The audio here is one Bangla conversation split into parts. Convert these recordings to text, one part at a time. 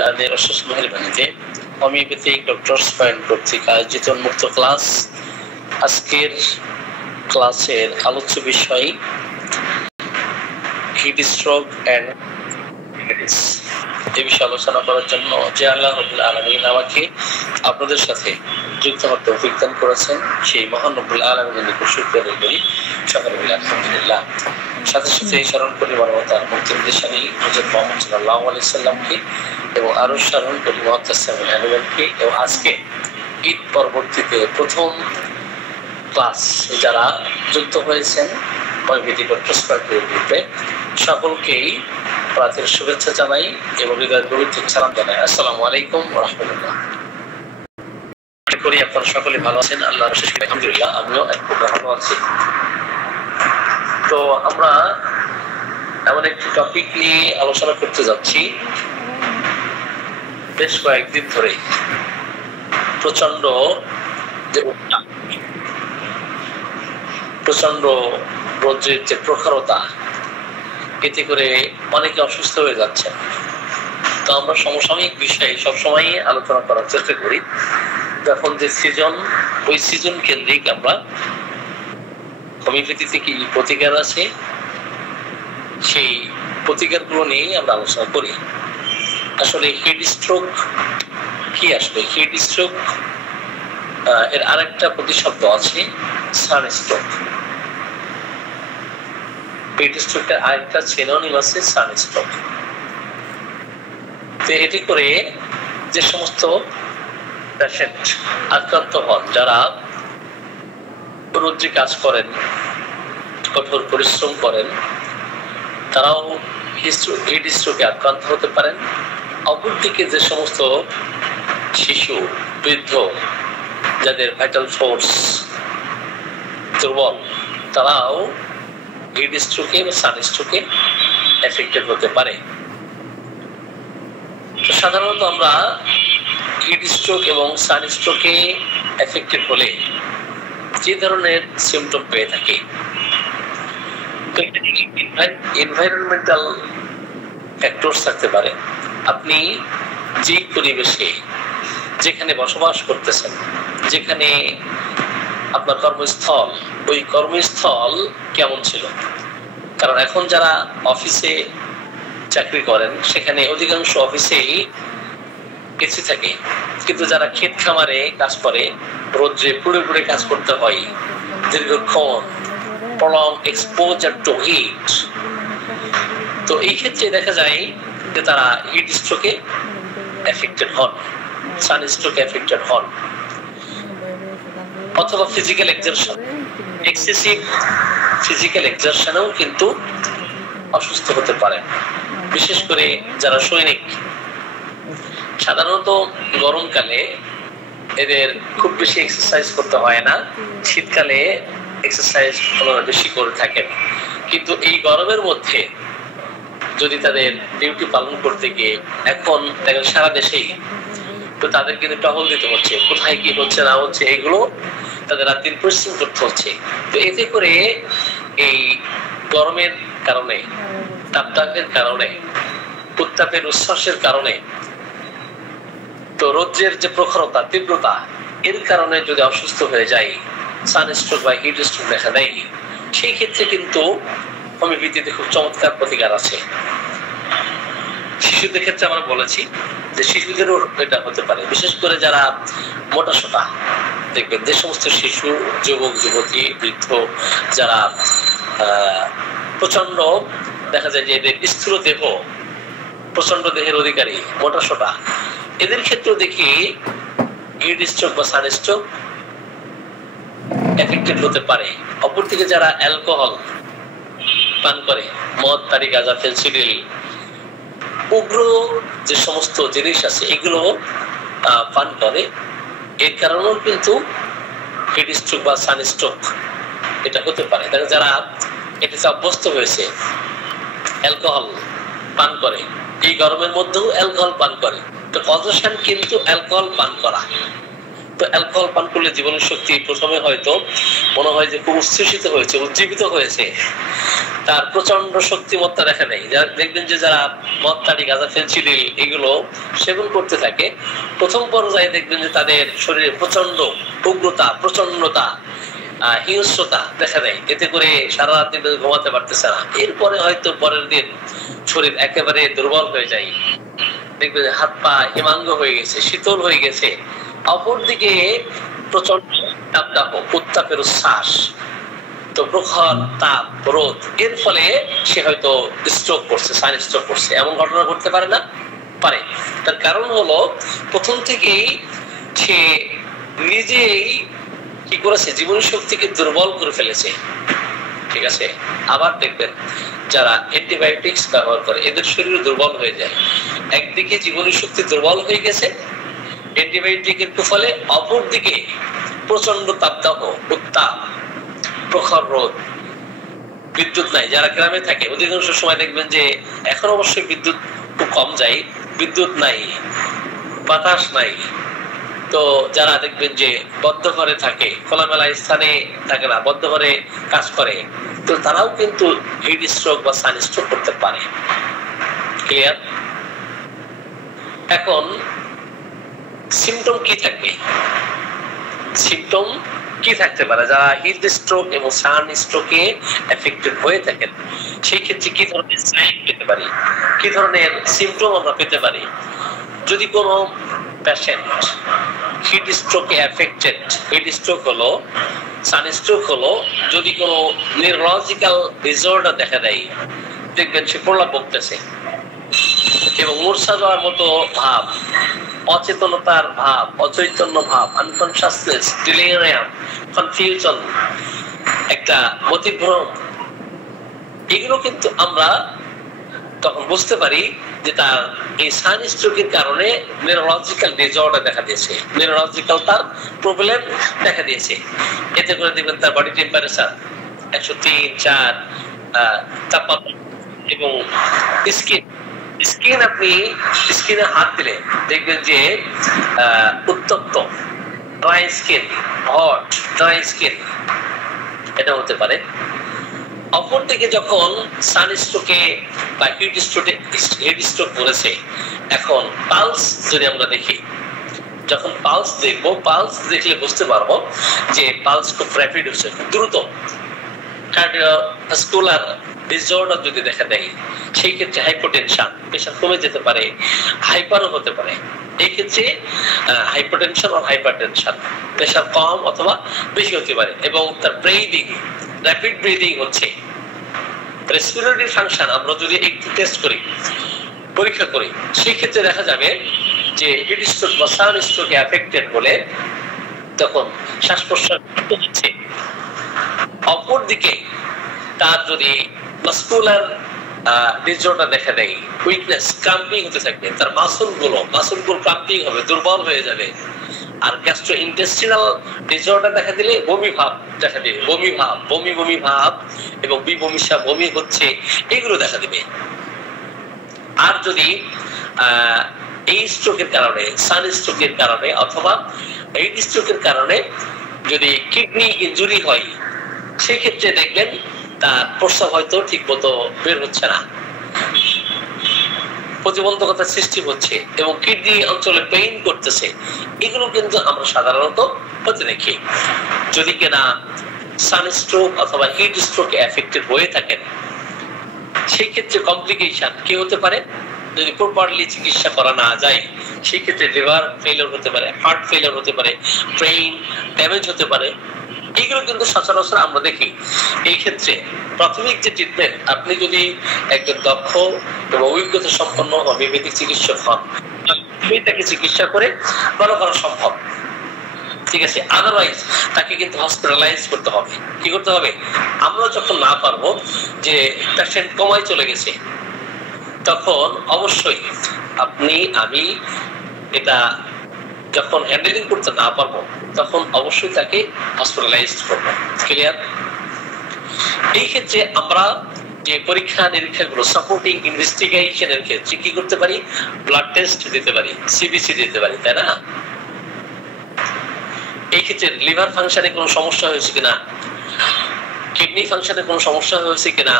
রব্বুল আলামিনের অশেষ মেহেরবানিতে হোমিওপ্যাথিক ডক্টরস পয়েন্ট কর্তৃক আয়োজিত উন্মুক্ত ক্লাস। আজকের ক্লাসের আলোচ্য বিষয় হিট স্ট্রোক এন্ড এই বিষয়ে আলোচনা করার জন্য যে আল্লাহ রব্বুল আলামিন আমাকে আপনাদের সাথে যুক্ত হতে তৌফিক দান করেছেন, সেই মহান রব্বুল আলামিনের নিকট শুকরিয়া আদায় করি। সকলে মিলে আলহামদুলিল্লাহ। সাথে সাথে স্মরণ করি মানবতার মুক্তির দেশানী হযরত মুহাম্মদ সাল্লাল্লাহু আলাইহি সাল্লামকে এবং আরো স্মরণ করি মুহতাসিমুল আনওয়ারকে এবং আজকে ঈদ পরবর্তীতে প্রথম ক্লাস যারা যুক্ত হয়েছেন হোমিওপ্যাথি ডক্টরস পয়েন্টের গ্রুপে সকলকেই প্রাতের শুভেচ্ছা জানাই এবং হৃদয়ের গভীর থেকে সালাম জানাই। আসসালামু আলাইকুম ওয়া রাহমাতুল্লাহ। আশা করি আপনারা সকলে ভালো আছেন। আল্লাহর অশেষ কৃপায় আলহামদুলিল্লাহ আমিও এক প্রকার ভালো আছি। তো আমরা এমন একটি টপিক নিয়ে আলোচনা করতে যাচ্ছি। বেশ কয়েকদিন ধরে প্রচন্ড রোদ্রের যে প্রখরতা, এতে করে অনেকে অসুস্থ হয়ে যাচ্ছে। তো আমরা সমসাময়িক বিষয়ে সবসময় আলোচনা করার চেষ্টা করি। যখন যে সিজন, ওই সিজন কেন্দ্রিক আমরা হোমিওপ্যাথিতে কি প্রতিকার আছে সেই প্রতিকারগুলো নিয়েই আমরা আলোচনা করি। আসলে হিট স্ট্রোক কি? আসলে হিট স্ট্রোক এর আরেকটা প্রতিশব্দ আছে সানস্ট্রোক। হিট স্ট্রোকের আরেকটা সিনোনিম আছে সানস্ট্রোক। তো এটি করে যে সমস্ত পেশেন্ট আক্রান্ত হন, যারা রোদ্রে কাজ করেন, কঠোর পরিশ্রম করেন, তারাও হিট স্ট্রোকে আক্রান্ত হতে পারেন। অপরদিকে যে সমস্ত শিশু, বৃদ্ধ, যাদের ভাইটাল ফোর্স দুর্বল, তারাও হিট স্ট্রোকে বা সানস্ট্রোকে এফেক্টেড হতে পারে। তো সাধারণত আমরা হিট স্ট্রোক এবং সানস্ট্রোকে এফেক্টেড হলে যে ধরনের সিমটম পেয়ে থাকি, এনভায়রনমেন্টাল ফ্যাক্টরস থাকতে পারে। আপনি যে পরিবেশে যেখানে বসবাস করতেছেন, যেখানে আপনার কর্মস্থল, ওই কর্মস্থল কেমন ছিল। কারণ এখন যারা অফিসে চাকরি করেন, সেখানে অধিকাংশ অফিসেই এসি থাকে, কিন্তু যারা ক্ষেত খামারে কাজ করে, রোদ্রে পুড়ে পুড়ে কাজ করতে হয় দীর্ঘক্ষণ, prolonged exposure to heat। তো এই ক্ষেত্রে দেখা যায় যে তারা হিট স্ট্রোকে এফেক্টেড হন, সানস্ট্রোকে এফেক্টেড হন, অথবা ফিজিক্যাল এক্সারশন, এক্সেসিভ ফিজিক্যাল এক্সারশনেও কিন্তু অসুস্থ হতে পারেন। বিশেষ করে যারা সৈনিক, সাধারণত গরমকালে এদের খুব বেশি এক্সারসাইজ করতে হয় না, শীতকালে এক্সারসাইজ বেশি করে থাকেন। কিন্তু এই গরমের মধ্যে যদি তাদের ডিউটি পালন করতে গিয়ে, এখন দেখেন সারা দেশেই তো তাদের কিন্তু টহল দিতে হচ্ছে, কোথায় কি হচ্ছে না হচ্ছে এগুলো তাদের রাত দিন পরিশ্রম করতে হচ্ছে। তো এতে করে এই গরমের কারণে, তাপদাহের কারণে, উত্তাপের উচ্ছ্বাসের কারণে, তো রোদ্রের যে প্রখরতা, তীব্রতা, এর কারণে যদি অসুস্থ হয়ে যায়, সানস্ট্রোক বা হিট স্ট্রোক দেখা দেয়, সেই ক্ষেত্রে কিন্তু হোমিওপ্যাথিতে খুব চমৎকার প্রতিকার আছে। শিশুদের ক্ষেত্রে আমরা বলেছি যে শিশুদেরও এটা হতে পারে। বিশেষ করে যারা মোটা সোটা, দেখবেন যে সমস্ত শিশু, যুবক যুবতী, বৃদ্ধ, যারা প্রচন্ড দেখা যায় যে এদের স্থূল দেহ, প্রচন্ড দেহের অধিকারী, মোটা সোটা, এদের ক্ষেত্রেও দেখি হিট স্ট্রোক বা সানস্ট্রোক এফেক্টেড হতে পারে। অপরদিকে যারা অ্যালকোহল পান করে, মদ, তারি, গাঁজা, ফেনসিডিল, উগ্র যে সমস্ত জিনিস আছে, এগুলো পান করে, এর কারণেও কিন্তু হিট স্ট্রোক বা সানস্ট্রোক এটা হতে পারে। যারা এটাতে অভ্যস্ত হয়েছে, অ্যালকোহল পান করে, এই গরমের মধ্যেও অ্যালকোহল পান করে, তো পজিশন কিন্তু অ্যালকোহল পান করা। তো অ্যালকোহল পান করলে জীবনের শক্তি প্রথমে হয়তো মনে হয় যে খুব উচ্ছ্বসিত হয়েছে, উজ্জীবিত হয়েছে, তার প্রচন্ড শক্তিমত্তা দেখা নেই। দেখবেন যে যারা মদ, তাড়ি, গাঁজা, ফেনসিডিল এগুলো সেবন করতে থাকে, প্রথম পর্যায়ে দেখবেন যে তাদের শরীরে প্রচন্ড উগ্রতা, প্রচন্ডতা, হিংস্রতা দেখা দেয়। এতে করে সারা রাত ঘুমাতে পারতেছে না। এরপরে হয়তো পরের দিন শরীর একেবারে দুর্বল হয়ে যায়, দেখবেন হাত পা হিমাঙ্গ হয়ে গেছে, শীতল হয়ে গেছে। অপরদিকে প্রচন্ড তাপদাহ, উত্তাপের উচ্ছ্বাস, তো প্রখর তাপ, রোদ, এর ফলে সে হয়তো স্ট্রোক করছে, সানস্ট্রোক করছে। এমন ঘটনা ঘটতে পারে না? পারে। তার কারণ হলো প্রথম থেকেই সে নিজেই কি করেছে, জীবনী শক্তিকে দুর্বল করে ফেলেছে। ঠিক আছে। আবার দেখবেন যারা অ্যান্টিবায়োটিক্স ব্যবহার করে এদের শরীর দুর্বল হয়ে যায়। একদিকে জীবনী শক্তি দুর্বল হয়ে গেছে অ্যান্টিবায়োটিকের ফলে, অপরদিকে প্রচন্ড তাপদাহ, উত্তাপ, প্রখর রোদ, বিদ্যুৎ নাই। যারা গ্রামে থাকে অধিকাংশ সময় দেখবেন যে এখন অবশ্যই বিদ্যুৎ খুব কম যায়, বিদ্যুৎ নাই, বাতাস নাই। তো যারা দেখবেন যে বদ্ধ ঘরে থাকে, খোলামেলা স্থানে থাকে না, বদ্ধ ঘরে কাজ করে, তো তারাও কিন্তু হিট স্ট্রোক বা সানস্ট্রোক করতে পারে। ক্লিয়ার? এখন সিমটম কি থাকবে? সিমটম কি থাকতে পারে যারা হিট স্ট্রোক এবং সানস্ট্রোকে এফেক্টেড হয়ে থাকেন? সেই ক্ষেত্রে কি ধরনের সাইন পেতে পারি, কি ধরনের সিমটম আমরা পেতে পারি? যদি কোনো পেশেন্ট হিট স্ট্রোকে এফেক্টেড, হিট স্ট্রোক হলো, সানস্ট্রোক হলো, যদি কোনো নিউরোলজিক্যাল ডিসঅর্ডার দেখা দেয়, দেখবেন সে প্রলাপ বকতেছে এবং মূর্ছা যাওয়ার মতো ভাব, অচেতনতার ভাব, অচৈতন্য ভাব, আনকনশাসনেস, ডিলিরিয়াম, কনফিউশন, একটা মতিভ্রম, এগুলো কিন্তু আমরা তখন বুঝতে পারি যে তার এই সানস্ট্রোকের কারণে নিউরোলজিক্যাল ডিসঅর্ডার দেখা দিয়েছে, নিউরোলজিক্যাল তার প্রবলেম দেখা দিয়েছে। এতে করে দেখবেন তার বডি টেম্পারেচার 103-4 তাপমাত্রা, এবং স্কিন আপনি স্কিনে হাত দিলে দেখবেন যে উত্তপ্ত, dry skin, hot, dry skin, এটা হতে পারে। অপরদিকে যখন সানস্ট্রোকে বা হিট স্ট্রোক করেছে, এখন পালস যদি আমরা দেখি, যখন পালস দেখবো, পালস দেখলে বুঝতে পারবো যে পালস খুব র্যাপিড হচ্ছে, খুব দ্রুত। কার্ডিওভাস্কুলার ডিসঅর্ডার যদি দেখা দেয়, সেই ক্ষেত্রে হাইপোটেনশন, প্রেশার কমে যেতে পারে, হাইপারও হতে পারে। এই ক্ষেত্রে হাইপোটেনশন আর হাইপারটেনশন, প্রেশার কম অথবা বেশি হতে পারে, এবং তার ব্রিদিং, র্যাপিড ব্রিদিং হচ্ছে। রেসপিরেটরি ফাংশন আমরা যদি একটু টেস্ট করি, পরীক্ষা করি, সেই ক্ষেত্রে দেখা যাবে যে হিট স্ট্রোক বা সানস্ট্রোকে এফেক্টেড হলে তখন শ্বাস প্রশ্বাস হচ্ছে। অপরদিকে তার যদি মাসকুলার ডিসঅর্ডার দেখা দেয়, উইকনেস, ক্রাম্পিং হতে থাকবে, তার মাসলগুলো ক্রাম্পিং হবে, দুর্বল হয়ে যাবে। আর গ্যাস্ট্রোইন্টেস্টিনাল ডিসঅর্ডার দেখা দিলে বমি ভাব দেখা দিবে, বমি ভাব এবং বমি হচ্ছে, এগুলো দেখা দিবে। আর যদি এই স্ট্রোকের কারণে, সানস্ট্রোকের কারণে অথবা হিট স্ট্রোকের কারণে যদি কিডনি ইনজুরি হয়, সেক্ষেত্রে দেখবেন তার প্রস্রাব হয়তো ঠিক মতো বের হচ্ছে না, প্রতিবন্ধকতার সৃষ্টি হচ্ছে এবং কিডনি অঞ্চলে পেইন করতেছে। এগুলো কিন্তু আমরা সাধারণত হতে দেখি। যদি কিনা সানস্ট্রোক অথবা হিট স্ট্রোকে এফেক্টেড হয়ে থাকেন, সেই ক্ষেত্রে কমপ্লিকেশন কি হতে পারে? যদি প্রপারলি চিকিৎসা করা না যায়, সেই ক্ষেত্রে লিভার ফেলিওর হতে পারে, হার্ট ফেলিওর হতে পারে, ব্রেইন ড্যামেজ হতে পারে। এইগুলো কিন্তু সচরাচর আমরা দেখি। এই ক্ষেত্রে প্রাথমিক যে ট্রিটমেন্ট, আপনি যদি একজন দক্ষ এবং অভিজ্ঞতা সম্পন্ন হোমিওপ্যাথিক চিকিৎসক হন, তাকে চিকিৎসা করে ভালো করা সম্ভব। ঠিক আছে। আদারওয়াইজ তাকে কিন্তু হসপিটালাইজ করতে হবে। কি করতে হবে? আমরা যখন না পারবো যে পেশেন্ট কমায় চলে গেছে, তখন অবশ্যই আমি এটা যখন হ্যান্ডেলিং করতে না পারবো, তখন অবশ্যই তাকে হসপিটালাইজ করবো। ক্লিয়ার? এই ক্ষেত্রে আমরা যে পরীক্ষা নিরীক্ষাগুলো, সাপোর্টিং ইনভেস্টিগেশনের ক্ষেত্রে কি করতে পারি? ব্লাড টেস্ট দিতে পারি, সিবিসি দিতে পারি, তাই না? এই ক্ষেত্রে লিভার ফাংশনে কোনো সমস্যা হয়েছে কিনা, কিডনি ফাংশনে কোনো সমস্যা হয়েছে কিনা,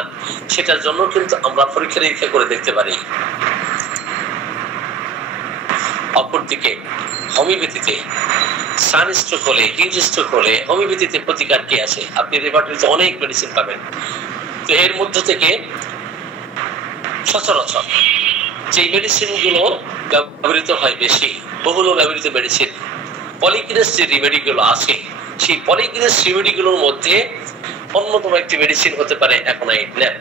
সেটার জন্য কিন্তু আমরা পরীক্ষা নিরীক্ষা করে দেখতে পারি। অপরদিকে হোমিওপ্যাথিতে সানস্ট্রোক হলে, হিট স্ট্রোক হলে হোমিওপ্যাথিতে প্রতিকার কি আছে? আপনি রেপার্টরিতে অনেক মেডিসিন পাবেন। তো এর মধ্যে থেকে সচরাচর যে মেডিসিন গুলো ব্যবহৃত হয় বেশি, বহুল ব্যবহৃত মেডিসিন, পলিক্রিনেস যে রেমেডিগুলো আছে, সেই পলিক্রিনেস রেমেডিগুলোর মধ্যে অন্যতম একটি মেডিসিন হতে পারে অ্যাকোনাইট ল্যাব।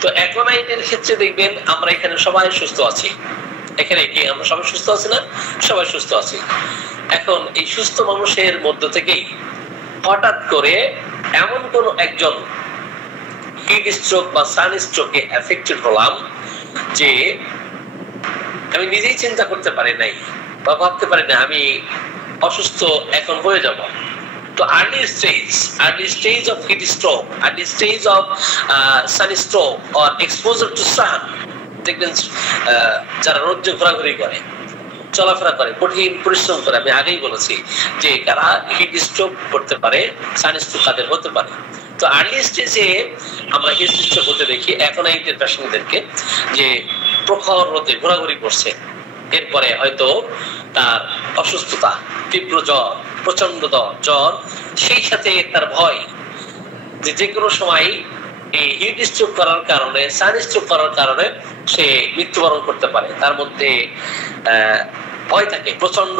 তো অ্যাকোনাইটের ক্ষেত্রে দেখবেন আমরা এখানে সবাই সুস্থ আছি। এখানে কি আমরা সবাই সুস্থ আছি না? সবাই সুস্থ আছি। এখন এই সুস্থ মানুষের মধ্য থেকেই হঠাৎ করে এমন কোন একজন হিট স্ট্রোক বা সানস্ট্রোকে এফেক্টেড হলাম যে আমি নিজেই চিন্তা করতে পারি নাই বা ভাবতে পারি না আমি অসুস্থ এখন হয়ে যাব। তো early stage of heat stroke, early stage of sunstroke or exposure to sun, দেখবেন যারা রোদে ঘোরাঘুরি করে, চলাফেরা করে, কঠিন পরিশ্রম করে, আমি আগেই বলেছি যে কারা হিট স্ট্রোক করতে পারে, সানস্ট্রোক তাদের হতে পারে। তো আর্লি স্টেজে আমরা হিট স্ট্রোক হতে দেখি অ্যাকোনাইটের পেশেন্টদেরকে যে প্রখর রোদে ঘোরাঘুরি করছে, এরপরে হয়তো তার অসুস্থতা, তীব্র জ্বর, প্রচন্ড জ্বর, সেই সাথে তার ভয় যে যে কোনো সময় এই হিট স্ট্রোক করার কারণে, সানস্ট্রোক করার কারণে সে মৃত্যুবরণ করতে পারে। তার মধ্যে ভয় থাকে, প্রচন্ড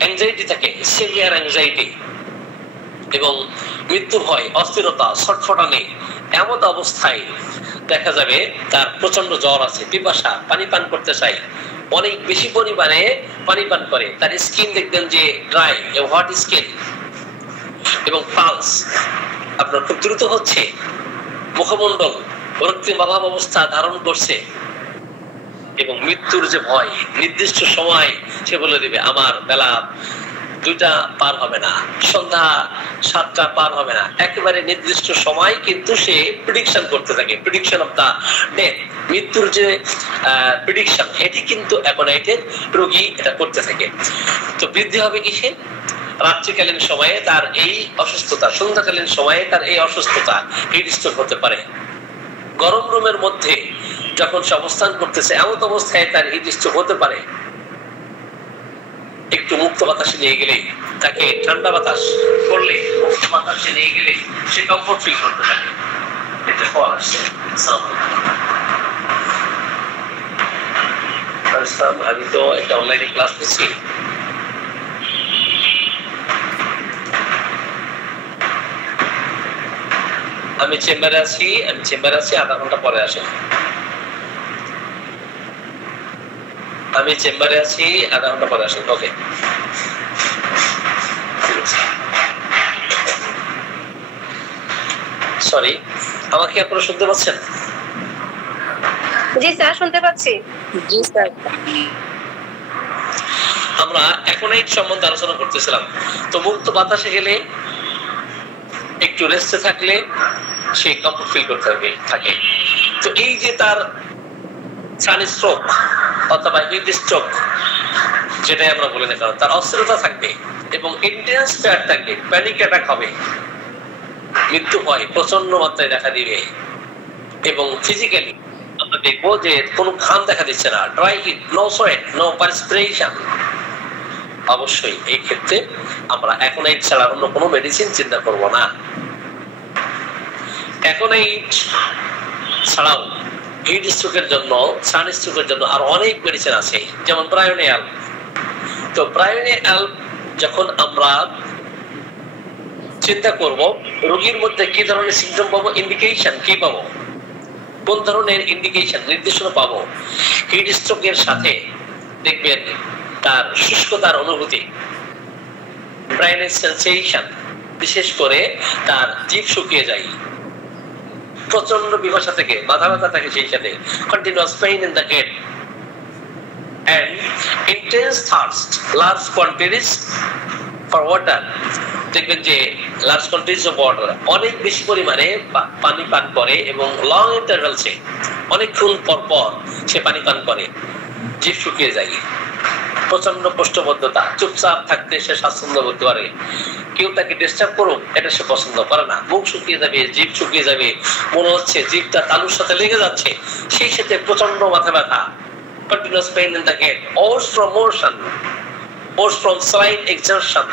অ্যাংজাইটি থাকে, সিভিয়ার অ্যাংজাইটি এবং মৃত্যু ভয়, অস্থিরতা, ছটফটানি। এমন অবস্থায় দেখা যাবে তার প্রচন্ড জ্বর আছে, পিপাসা, পানি পান করতে চাই, অনেক বেশি পরিমাণে পানি পান করে, তার স্কিন দেখবেন যে ড্রাই, হট স্কিন, এবং পালস আপনার খুব দ্রুত হচ্ছে, মুখমণ্ডল রক্তিম অভাব অবস্থা ধারণ করছে, এবং মৃত্যুর যে ভয়, নির্দিষ্ট সময় সে বলে দিবে আমার বেলা 2টা পার হবে না, সন্ধ্যা 7টা পার হবে না, একেবারে নির্দিষ্ট সময় কিন্তু সে প্রেডিকশন করতে থাকে, প্রেডিকশন অফ দা ডেথ, মৃত্যুর যে প্রেডিকশন, এটি কিন্তু অ্যাকোনাইটের রোগী এটা করতে থাকে। তো বৃদ্ধি হবে কিসে? রাত্রিকালীন সময়ে তার এই অসুস্থতা, সন্ধ্যাকালীন সময়ে তার এই অসুস্থতা, হিট স্ট্রোক হতে পারে। গরম রুমের মধ্যে যখন সে অবস্থান করতেছে, এমন অবস্থায় তার হিট স্ট্রোক হতে পারে। একটু মুক্ত বাতাসে নিয়ে গেলে, তাকে ঠান্ডা বাতাস করলে, মুক্ত বাতাসে নিয়ে গেলে সে কমফোর্ট ফিল করতে থাকে। এটা কল আসছে, আমি তো একটা অনলাইনে ক্লাস নিচ্ছি, আমি চেম্বারে আছি, আধা ঘন্টা পরে আসেন। আমি চেম্বারে আছি, আধা ঘন্টা পরে আসেন। ওকে, সরি, আমাকে আপনারা শুনতে পাচ্ছেন? জি স্যার, শুনতে পাচ্ছি। জি স্যার, আমরা অ্যাকোনাইট সম্বন্ধে আলোচনা করতেছিলাম। তো মুক্ত বাতাসে গেলে, একটু রেস্টে থাকলে সে কমফোর্ট ফিল করতে থাকে। তো এই যে তার সানস্ট্রোক অথবা হিট স্ট্রোক যেটাই আমরা বলি না কারণ, তার অস্থিরতা থাকবে এবং ইন্টেন্স ফিয়ার থাকবে, প্যানিক অ্যাটাক হবে, মৃত্যু হয় প্রচন্ড মাত্রায় দেখা দিবে, এবং ফিজিক্যালি আমরা দেখবো যে কোনো ঘাম দেখা দিচ্ছে না, dry heat, no sweat, no perspiration. অবশ্যই এই ক্ষেত্রে আমরা অ্যাকোনাইট ছাড়া অন্য কোনো মেডিসিন চিন্তা করব না। অ্যাকোনাইট ছাড়াও হিট স্ট্রোকের জন্য, সানস্ট্রোকের জন্য আর অনেক মেডিসিন আছে, যেমন প্রায়োনিয়াল। তো প্রায়োনিয়াল যখন আমরা চিন্তা করব, রোগীর মধ্যে কি ধরনের সিমটম পাবো, ইন্ডিকেশন কি পাবো, কোন ধরনের ইন্ডিকেশন, নির্দেশনা পাবো। হিট স্ট্রোকের সাথে দেখবেন তার শুষ্কতার অনুভূতি, ড্রাইনেস সেন্সেশন, বিশেষ করে তার জিভ শুকিয়ে যায়, প্রচন্ড বিমর্ষা থেকে, মাথা ব্যথা থাকে, সেই সাথে continuous pain in the head and intense thirst, large quantities for water। দেখবেন যে লার্জ কোয়ান্টিটিস অফ ওয়াটার, অনেক বেশি পরিমাণে পানি পান করে এবং লং ইন্টারভ্যালসে অনেকক্ষণ পর পর সে পানি পান করে, জিভ শুকিয়ে যায়। প্রচন্ড কষ্টবদ্ধতা, চুপচাপ থাকতে সে স্বাচ্ছন্দ্য করতে পারে, কেউ তাকে ডিস্টার্ব করুক এটা সে পছন্দ করে না, মুখ শুকিয়ে যাবে, জিভ শুকিয়ে যাবে, মনে হচ্ছে জিভটা তালুর সাথে লেগে যাচ্ছে, সেই সাথে প্রচন্ড মাথা ব্যথা, continuous pain in the head, worse from motion, worse from slight exertion,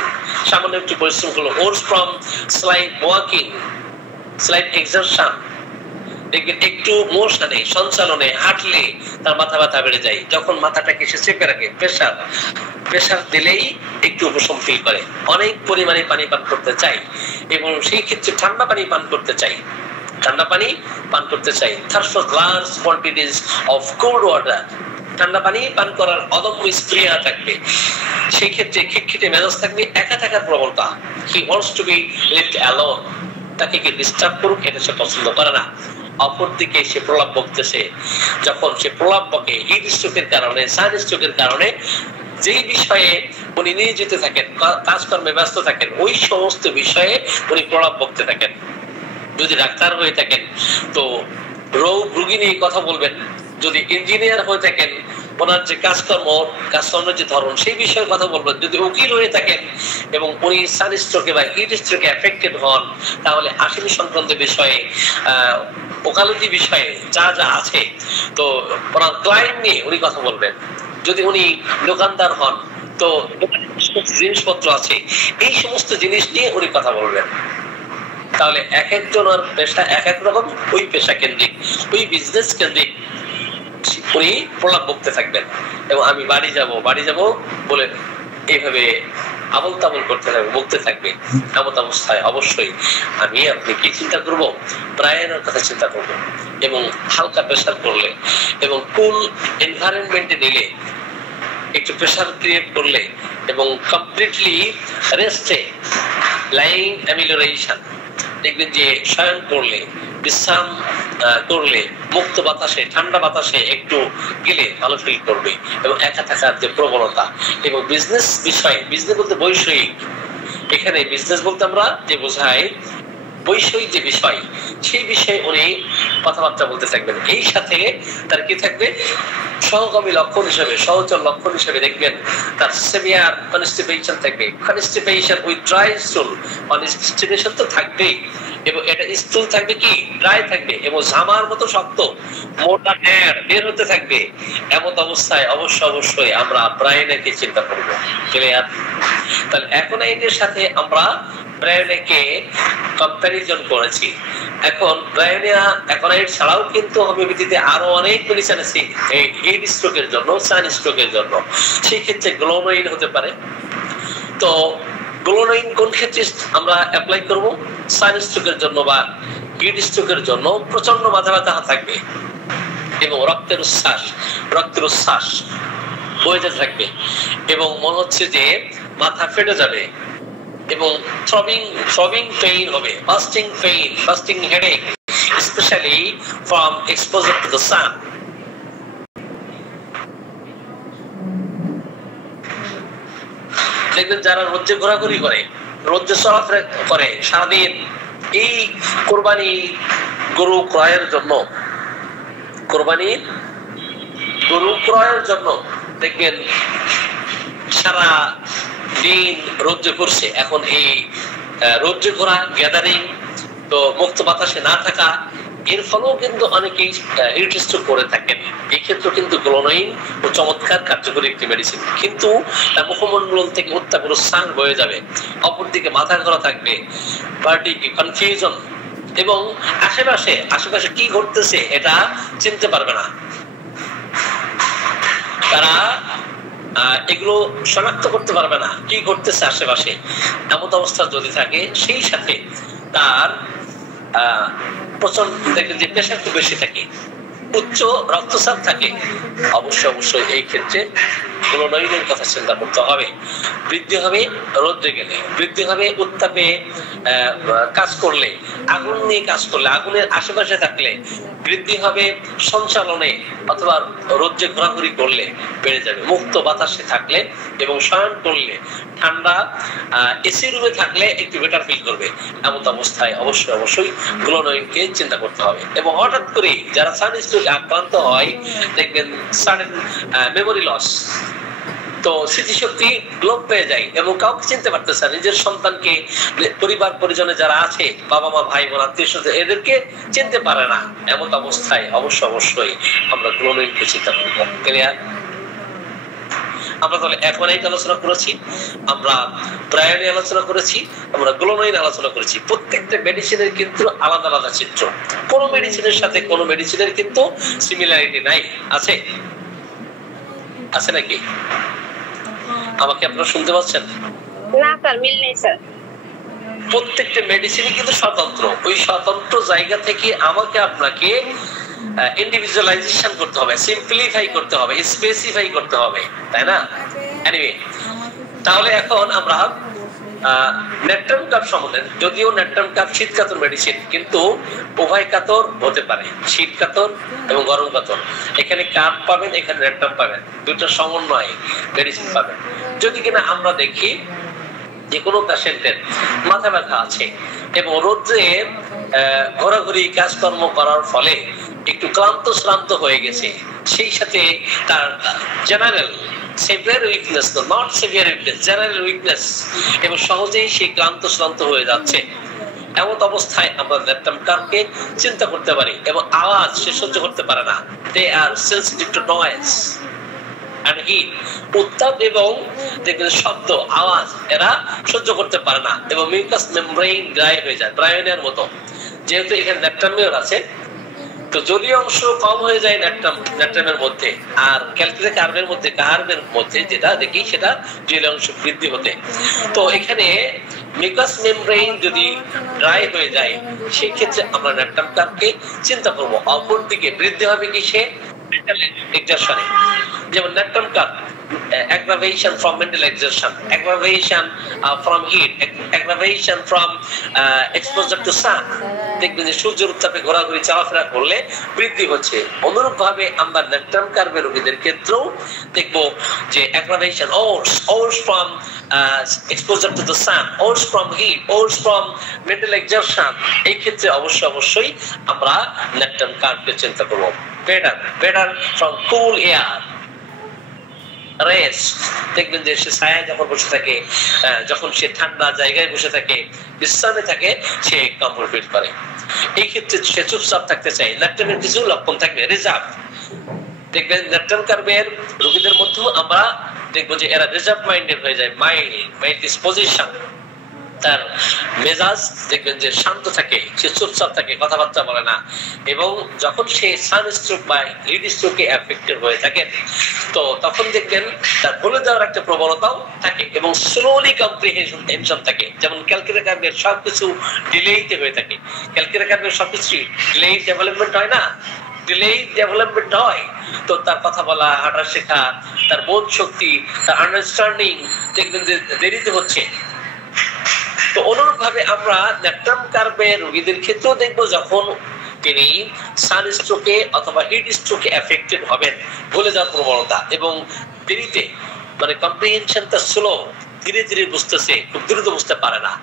সামান্য একটু পরিশ্রম করলো, worse from slight walking, slight exertion, দেখবেন একটু মোশনে সঞ্চালনে হাঁটলে তার মাথা ব্যথা বেড়ে যায়, যখন মাথাটাকে সে চেপে রাখে, প্রেসার দিলেই একটু উপশম ফিল করে, অনেক পরিমাণে পানি পান করতে চাই এবং সেই ক্ষেত্রে ঠান্ডা পানি পান করতে চাই, thirst for large quantities of cold water, ঠান্ডা পানি পান করার অদম্য স্প্রিয়া থাকবে, সেই ক্ষেত্রে খিটখিটে মেজাজ থাকবে, একা থাকার প্রবণতা, he wants to be left alone, তাকে কি ডিস্টার্ব করুক এটা সে পছন্দ করে না। অপরদিকে সে প্রলাপ বকতেছে, যখন সে প্রলাপ বকে হিট স্ট্রোকের কারণে, সানস্ট্রোকের কারণে যেই বিষয়ে উনি নিয়োজিত থাকেন, কাজকর্মে ব্যস্ত থাকেন, ওই সমস্ত বিষয়ে উনি প্রলাপ বকতে থাকেন। যদি ডাক্তার হয়ে থাকেন তো রোগী নিয়ে কথা বলবেন, যদি ইঞ্জিনিয়ার হয়ে থাকেন ওনার যে কাজকর্মের যে ধরন সেই বিষয়ে কথা বলবেন, যদি উকিল হয়ে থাকেন এবং উনি সানস্ট্রোকে বা হিট স্ট্রোকে এফেক্টেড হন তাহলে হাসিমি সংক্রান্ত বিষয়ে, ওকালতি বিষয়ে যা যা আছে তো ওনার ক্লায়েন্ট নিয়ে উনি কথা বলবেন, যদি উনি দোকানদার হন তো জিনিসপত্র আছে এই সমস্ত জিনিস নিয়ে উনি কথা বলবেন। তাহলে এক একজনের পেশা এক এক রকম, ওই পেশা কেন্দ্রিক, ওই বিজনেস কেন্দ্রিক উনি প্রলাপ বকতে থাকবেন এবং আমি বাড়ি যাব বলে এইভাবে আবল তাবল বকতে থাকবে। এমন অবস্থায় অবশ্যই আপনি কি চিন্তা করব, ব্রায়ানের কথা চিন্তা করব এবং হালকা প্রেসার করলে এবং কুল এনভায়রনমেন্টে নিলে, একটু প্রেসার ক্রিয়েট করলে এবং কমপ্লিটলি রেস্টে লাইং অ্যামিলোরেশন, দেখবেন যে শয়ন করলে, বিশ্রাম করলে, মুক্ত বাতাসে, ঠান্ডা বাতাসে একটু গেলে ভালো ফিল করবে এবং একা থাকার যে প্রবণতা এবং বিজনেস বিষয়ে, বিজনেস বলতে বৈষয়িক, এখানে বিজনেস বলতে আমরা যে বোঝাই বৈষয়িক যে বিষয়, সেই বিষয়ে উনি কথাবার্তা বলতে থাকবেন। এই সাথে তার কি থাকবে, সহগামী লক্ষণ হিসেবে, সহচর লক্ষণ হিসেবে দেখবেন তার সেভিয়ার কনস্টিপেশন থাকবে, কনস্টিপেশন উইথ ড্রাই স্টুল, কনস্টিপেশন তো থাকবেই এবং এটা স্টুল থাকবে কি ড্রাই থাকবে এবং জামার মতো শক্ত, মোটা হেয়ার বের হতে থাকবে। এমন অবস্থায় অবশ্যই আমরা ব্রায়ানকে চিন্তা করবো। ক্লিয়ার? তাহলে এখন এর সাথে আমরা ব্রায়ানকে কম্পারিজন করেছি। এখন ব্রায়ানিয়া অ্যাকোনাইট ছাড়াও কিন্তু হোমিওপ্যাথিতে আরো অনেক মেডিসিন আছে এই হিট স্ট্রোকের জন্য, সানস্ট্রোকের জন্য, সেই ক্ষেত্রে গ্লোনোইন হতে পারে। তো গ্লোনোইন কোন ক্ষেত্রে আমরা অ্যাপ্লাই করব? সানস্ট্রোকের জন্য বা হিট স্ট্রোকের জন্য প্রচন্ড মাথা ব্যথা থাকবে এবং রক্তের উচ্ছ্বাস বইতে থাকবে এবং মনে হচ্ছে যে মাথা ফেটে যাবে এবং throbbing pain হবে, bursting headache, especially from exposure to the sun. দেখবেন যারা রোদে ঘোরাঘুরি করে, রোদে চলাফেরা করে সারাদিন, এই কোরবানি গরু ক্রয়ের জন্য দেখবেন সারা দিন রোদ্রে ঘুরছে। এখন এই রোদ্রে ঘোরা, গ্যাদারিং, তো মুক্ত বাতাসে না থাকা, এর ফলেও কিন্তু অনেকেই হিট স্ট্রোক করে থাকেন। এই ক্ষেত্রে কিন্তু গ্লোনোইন ও চমৎকার কার্যকরী একটি মেডিসিন, কিন্তু মুখমণ্ডল থেকে উত্তাপ সাং বয়ে যাবে, অপরদিকে মাথা ধরা থাকবে, কনফিউশন এবং আশেপাশে কি ঘটতেছে এটা চিনতে পারবে না, তারা এগুলো শনাক্ত করতে পারবে না কি ঘটতেছে আশেপাশে। এমন অবস্থা যদি থাকে, সেই সাথে তার প্রচন্ড দেখবেন যে প্রেশার খুব বেশি থাকে, উচ্চ রক্তচাপ থাকে, অবশ্যই এই ক্ষেত্রে গ্লোনোইনের কথা চিন্তা করতে হবে। বৃদ্ধি হবে রোদ্রে গেলে, বৃদ্ধি হবে উত্তাপে কাজ করলে, আগুন নিয়ে কাজ করলে, আগুনের আশেপাশে থাকলে বৃদ্ধি হবে, সঞ্চালনে অথবা রোদ্রে ঘোরাঘুরি করলে বেড়ে যাবে, মুক্ত বাতাসে থাকলে এবং শয়ন করলে, ঠান্ডা এসি রুমে থাকলে একটু বেটার ফিল করবে। এমন অবস্থায় অবশ্যই গ্লোনোইনকে চিন্তা করতে হবে। এবং হঠাৎ করে যারা সানস্ট্রোকে আক্রান্ত হয় দেখবেন সাডেন মেমোরি লস, তো স্মৃতিশক্তি লোপ পেয়ে যায় এবং কাউকে চিনতে পারতেছে না, নিজের সন্তানকে, পরিবার পরিজনে যারা আছে, বাবা মা ভাই বোন আত্মীয় স্বজন, এদেরকে চিনতে পারে না। এমন অবস্থায় অবশ্যই আমরা গ্লোনোইনকে চিন্তা করবো। ক্লিয়ার? আমরা তাহলে এখন আলোচনা করেছি, আমরা ব্রায়োনি আলোচনা করেছি, আমরা গ্লোনোইন আলোচনা করেছি। প্রত্যেকটা মেডিসিনের কিন্তু আলাদা আলাদা চিত্র, কোন মেডিসিনের সাথে কোন মেডিসিনের কিন্তু সিমিলারিটি নাই। আছে আছে নাকি? আমাকে আপনারা শুনতে পাচ্ছেন? না স্যার, মিল নেই স্যার। প্রত্যেকটা মেডিসিনই কিন্তু স্বতন্ত্র। ওই স্বতন্ত্র জায়গা থেকে আমাকে আপনাকে ইন্ডিভিজুয়ালাইজেশন করতে হবে, সিম্পলিফাই করতে হবে, স্পেসিফাই করতে হবে, তাই না? এনিওয়ে, তাহলে এখন আমরা নেট্রাম কাপ সম্বন্ধে, যদিও নেট্রাম কাপ শীত কাতর মেডিসিন, কিন্তু উভয় কাতর হতে পারে, শীত কাতর এবং গরম কাতর। এখানে কাপ পাবেন, এখানে নেট্রাম পাবেন, দুটো সমন্বয়ে মেডিসিন পাবেন। যদি কিনা আমরা দেখি যে কোনো পেশেন্টের মাথা ব্যথা আছে এবং রোদ্রে ঘোরাঘুরি কাজকর্ম করার ফলে একটু ক্লান্ত শ্রান্ত হয়ে গেছে, সেই সাথে তার general severe weakness, not severe weakness, general weakness, এবং সহজেই সে ক্লান্ত শ্রান্ত হয়ে যাচ্ছে, এমন অবস্থায় আমরা নেট্রাম কার্ভকে চিন্তা করতে পারি। এবং আওয়াজ সে সহ্য করতে পারে না, they are sensitive to noise and heat, উত্তাপ এবং শব্দ, আওয়াজ এরা সহ্য করতে পারে না, এবং মিউকাস মেমব্রেন ড্রাই হয়ে যায়, ব্রায়োনিয়ার মতো। যেহেতু এখানে নেট্রামিওর আছে, তো জলীয় অংশ কম হয়ে যায় নেট্রামের মধ্যে, আর ক্যালকুলেট কার্বের মধ্যে যেটা দেখি সেটা জলীয় অংশ বৃদ্ধি হতে। তো এখানে মিউকাস মেমব্রেন যদি ড্রাই হয়ে যায়, সেই ক্ষেত্রে আমরা নেট্রাম কার্ভকে চিন্তা করব। অপরদিকে বৃদ্ধি হবে কি সে এক্সারশনে, যেমন natrum curve aggravation from mental exertion, aggravation from heat, aggravation from exposure to sun, দেখবেন যে সূর্যের উত্তাপে ঘোরাঘুরি চলাফেরা করলে বৃদ্ধি হচ্ছে। অনুরূপ ভাবে আমরা নেট্রাম কার্ভের রোগীদের ক্ষেত্রেও দেখবো যে aggravation owes from exposure to the sun, owes from heat, owes from mental exertion, এই ক্ষেত্রে অবশ্যই আমরা নেট্রাম কার্ভকে চিন্তা করব। better from cool air, rest, দেখবেন যে সে ছায়ায় যখন বসে থাকে, যখন সে ঠান্ডা জায়গায় বসে থাকে, বিশ্রামে থাকে, সে কমফোর্ট ফিল করে। এই ক্ষেত্রে সে চুপচাপ থাকতে চায়। নেট্রামের কিছু লক্ষণ থাকবে, রিজার্ভ, দেখবেন নেট্রাম কার্ভের রোগীদের মধ্যেও আমরা দেখবো যে এরা রিজার্ভ মাইন্ডেড হয়ে যায়, মাইল্ড ডিসপোজিশন, তার মেজাজ দেখবেন যে শান্ত থাকে, সে চুপচাপ থাকে, কথাবার্তা বলে না, এবং যখন সে সানস্ট্রোক বা হিট স্ট্রোকে এফেক্টেড হয়ে থাকে, তো তখন দেখবেন তার বলে দেওয়ার একটা প্রবণতাও থাকে এবং স্লোলি কম্প্রিহেনশন থাকে। যেমন ক্যালকুলেট কার্ভের সবকিছু ডিলেইতে হয়ে থাকে, ক্যালকুলেট কার্ভের সবকিছু ডিলেই ডেভেলপমেন্ট হয় না, ডেভেলপমেন্ট হয়, তো তার কথা বলা, হাঁটা শেখা, তার বোধ শক্তি, তার আন্ডারস্ট্যান্ডিং দেখবেন যে দেরিতে হচ্ছে। তো অনুরূপ ভাবে আমরা নেট্রাম কার্ভের রোগীদের ক্ষেত্রেও দেখবো যখন তিনি সানস্ট্রোকে অথবা হিট স্ট্রোকে এফেক্টেড হবেন, ভুলে যাওয়ার প্রবণতা এবং দেরিতে, মানে কম্প্রিহেনশনটা স্লো, ধীরে ধীরে বুঝতেছে, খুব দ্রুত বুঝতে পারে না,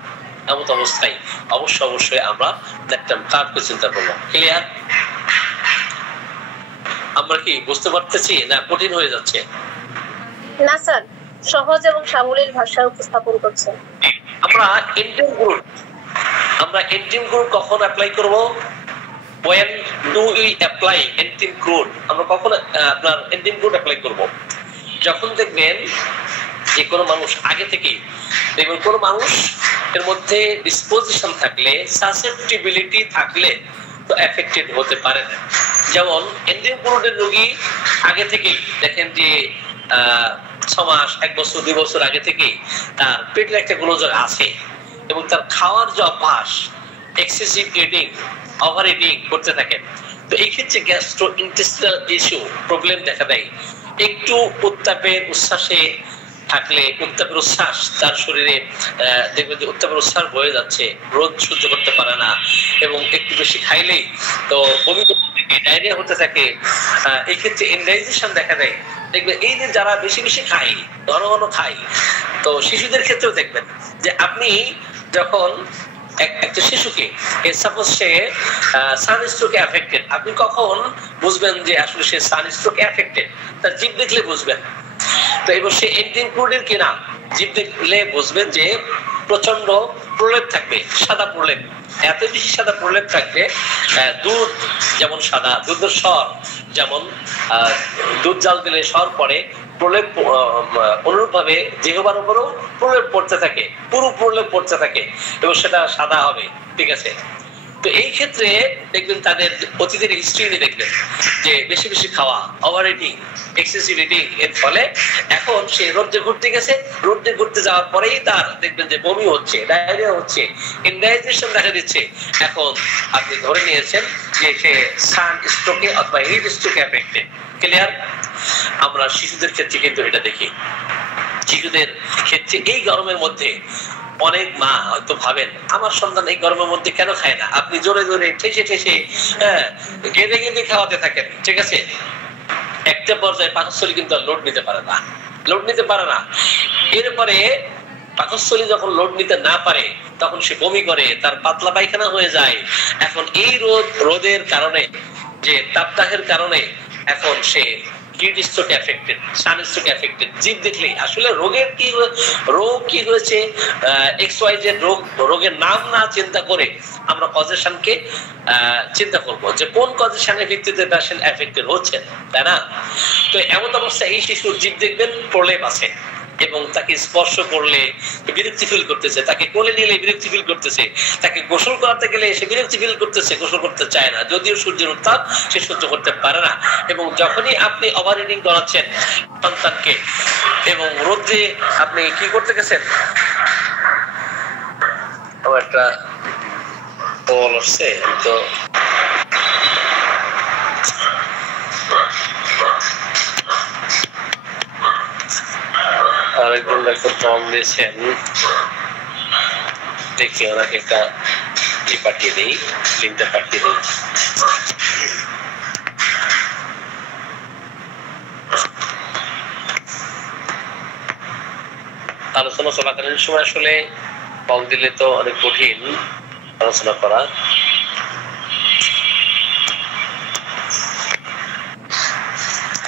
এমন অবস্থায় অবশ্যই আমরা নেট্রাম কার্ভকে চিন্তা করবো। ক্লিয়ার? আমরা কি বুঝতে পারতেছি না কঠিন হয়ে যাচ্ছে? না স্যার, সহজ এবং সাবলীল ভাষায় উপস্থাপন করছেন। আমরা এন্টিম গ্রুপ কখন অ্যাপ্লাই করব? when do we apply antim group? আমরা কখন আপনার এন্টিম গ্রুপ অ্যাপ্লাই করব? যখন দেখবেন যে কোনো মানুষ আগে থেকে, দেখবেন কোনো মানুষ এর মধ্যে ডিসপোজিশন থাকলে, সাসেপ্টিবিলিটি থাকলে তো এফেক্টেড হতে পারে না। যেমন এন্টিম গ্রুপের রোগী আগে থেকেই দেখেন যে 6 মাস, 1 বছর, 2 বছর আগে থেকে তার পেটের একটা গোলযোগ আছে এবং তার খাওয়ার যে অভ্যাস, এক্সেসিভ ইটিং, ওভার ইটিং করতে থাকে, তো এই ক্ষেত্রে গ্যাস্ট্রো ইন্টেস্টাইনাল ইস্যু প্রবলেম দেখা দেয়। একটু উত্তাপের উচ্ছ্বাসে থাকলে, উত্তাপের উচ্ছ্বাস তার শরীরে দেখবেন যে উত্তাপের উচ্ছ্বাস বয়ে যাচ্ছে, রোদ সহ্য করতে পারে না, এবং একটু বেশি খাইলেই তো বমি করতে থাকে, ডায়রিয়া হতে থাকে, এই ক্ষেত্রে ইনডাইজেশন দেখা দেয়। দেখবেন এই যে যারা বেশি বেশি খায়, ঘন ঘন খায়, তো শিশুদের ক্ষেত্রেও দেখবেন যে আপনি যখন একটা শিশুকে, সাপোজ সে সানস্ট্রোকে এফেক্টেড, আপনি কখন বুঝবেন যে আসলে সে সানস্ট্রোকে এফেক্টেড? তার জিভ দেখলে বুঝবেন। তো এবার সে এন্টিক্লুডেড কিনা জীব দেখলে বুঝবেন যে প্রচন্ড প্রলেপ থাকবে, সাদা প্রলেপ, এত বেশি সাদা প্রলেপ থাকবে। দুধ যেমন সাদা, দুধের স্বর যেমন দুধ জাল দিলে স্বর পড়ে, প্রলেপ অনুরূপ ভাবে জিহ্বার উপরেও প্রলেপ পড়তে থাকে, পুরো প্রলেপ পড়তে থাকে এবং সেটা সাদা হবে। ঠিক আছে, তো এই ক্ষেত্রে দেখবেন তাদের অতীতের হিস্ট্রি নিয়ে দেখবেন যে বেশি বেশি খাওয়া, ওভার ইটিং, এক্সেসিভ ইটিং এর ফলে এখন সে রোদে ঘুরতে গেছে, রোদে ঘুরতে যাওয়ার পরেই তার দেখবেন যে বমি হচ্ছে, ডায়রিয়া হচ্ছে, ইনডাইজেশন দেখা দিচ্ছে। এখন আপনি ধরে নিয়েছেন যে সে সান স্ট্রোকে অথবা হিট স্ট্রোকে এফেক্টেড। ক্লিয়ার? আমরা শিশুদের ক্ষেত্রে কিন্তু এটা দেখি। শিশুদের ক্ষেত্রে এই গরমের মধ্যে অনেক মা হয়তো ভাবেন আমার সন্তান এই গরমের মধ্যে কেন খায় না, আপনি জোরে জোরে ঠেসে ঠেসে গেঁদে গেঁদে খাওয়াতে থাকেন। ঠিক আছে, একটা পর্যায়ে পাকস্থলী কিন্তু লোড নিতে পারে না, লোড নিতে পারে না। এরপরে পাকস্থলী যখন লোড নিতে না পারে তখন সে বমি করে, তার পাতলা পায়খানা হয়ে যায়। এখন এই রোদের কারণে, যে তাপদাহের কারণে এখন সে heat stroke affected, sunstroke affected. জীব দেখলেই আসলে রোগের কি রোগ কি হয়েছে XYZ রোগ, রোগের নাম না চিন্তা করে আমরা কজেশনকে চিন্তা করব যে কোন কজেশনের ভিত্তিতে পেশেন্ট এফেক্টেড হচ্ছেন, তাই না? তো এমন অবস্থায় এই শিশুর জীব দেখবেন প্রলেপ আছে এবং তাকে স্পর্শ করলে বিরক্তি ফিল করতেছে, তাকে কোলে নিলে বিরক্তি ফিল করতেছে, তাকে গোসল করাতে গেলে সে বিরক্তি ফিল করতেছে, গোসল করতে চায় না, যদিও সূর্যের উত্তাপ সে সহ্য করতে পারে না। এবং যখনই আপনি ওভার ইটিং করাচ্ছেন সন্তানকে এবং রোদে আপনি কি করতে গেছেন, আমার একটা কল আসছে তো আরেকজন ডাক্তার কম দিয়েছেন, দেখি ওনাকে একটা পাঠিয়ে দিই, লিঙ্কটা পাঠিয়ে দিই। আলোচনা চলাকালীন সময় আসলে কল দিলে তো অনেক কঠিন আলোচনা করা।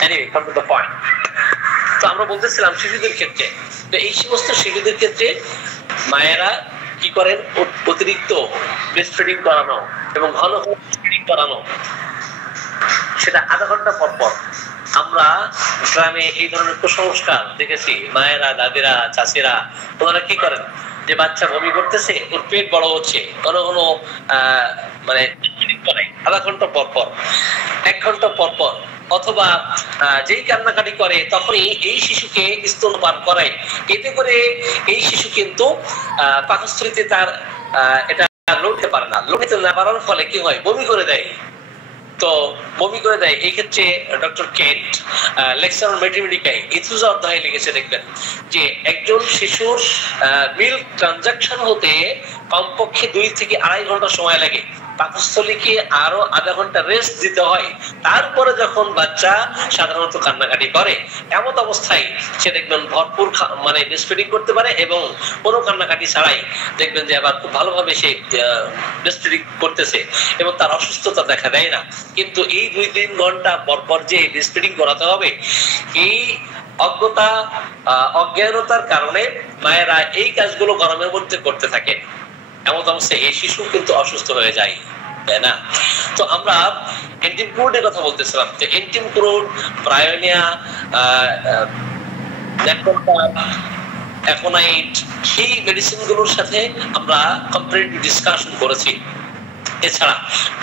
Anyway, come to the point. তো আমরা বলতেছিলাম শিশুদের ক্ষেত্রে, তো এই সমস্ত শিশুদের ক্ষেত্রে মায়েরা কি করেন, অতিরিক্ত ব্রেস্ট ফিডিং করানো এবং ঘন ঘন ফিডিং করানো, সেটা আধা ঘন্টা পর পর। আমরা গ্রামে এই ধরনের কুসংস্কার দেখেছি, মায়েরা, দাদিরা, চাচিরা ওনারা কি করেন, যে বাচ্চা বমি করতেছে, ওর পেট বড় হচ্ছে, ঘন ঘন মানে আধা ঘন্টা পর পর, 1 ঘন্টা পর পর, অথবা যেই কান্নাকাটি করে তখনই এই শিশুকে স্তন্যপান করায়। এতে করে এই শিশু কিন্তু পাকস্থলীতে তার এটা লড়তে পারে না, লড়তে না পারার ফলে কি হয়, বমি করে দেয়। তো বমি করে দেয়। এই ক্ষেত্রে ডক্টর কেন্ট লেকচার অন ম্যাটারনিটিকায় ইথুজা অধ্যায়ে লিখেছে, দেখবেন যে একজন শিশুর মিল্ক ট্রানজাকশন হতে কমপক্ষে 2 থেকে 2.5 ঘন্টা সময় লাগে, পাকস্থলীকে আরো আধা ঘন্টা রেস্ট দিতে হয়, তারপরে যখন বাচ্চা সাধারণত কান্নাকাটি করে, এমন অবস্থায় সে দেখবেন ভরপুর মানে ব্রেস্ট ফিডিং করতে পারে এবং কোনো কান্নাকাটি ছাড়াই দেখবেন যে আবার খুব ভালোভাবে সে ব্রেস্ট ফিডিং করতেছে এবং তার অসুস্থতা দেখা দেয় না। কিন্তু এই 2-3 ঘন্টা পর পর যে ব্রেস্ট ফিডিং করাতে হবে, এই অজ্ঞানতার কারণে মায়েরা এই কাজগুলো গরমের মধ্যে করতে থাকে। এমন অবস্থায় এই শিশু কিন্তু অসুস্থ হয়ে যায়, তাই না? তো আমরা এন্টিমক্রুডের কথা বলতেছিলাম, যে এন্টিমক্রুড, প্রায়োনিয়া, অ্যাকোনাইট, এই মেডিসিন গুলোর সাথে আমরা কম্পারেটিভ ডিসকাশন করেছি। এছাড়া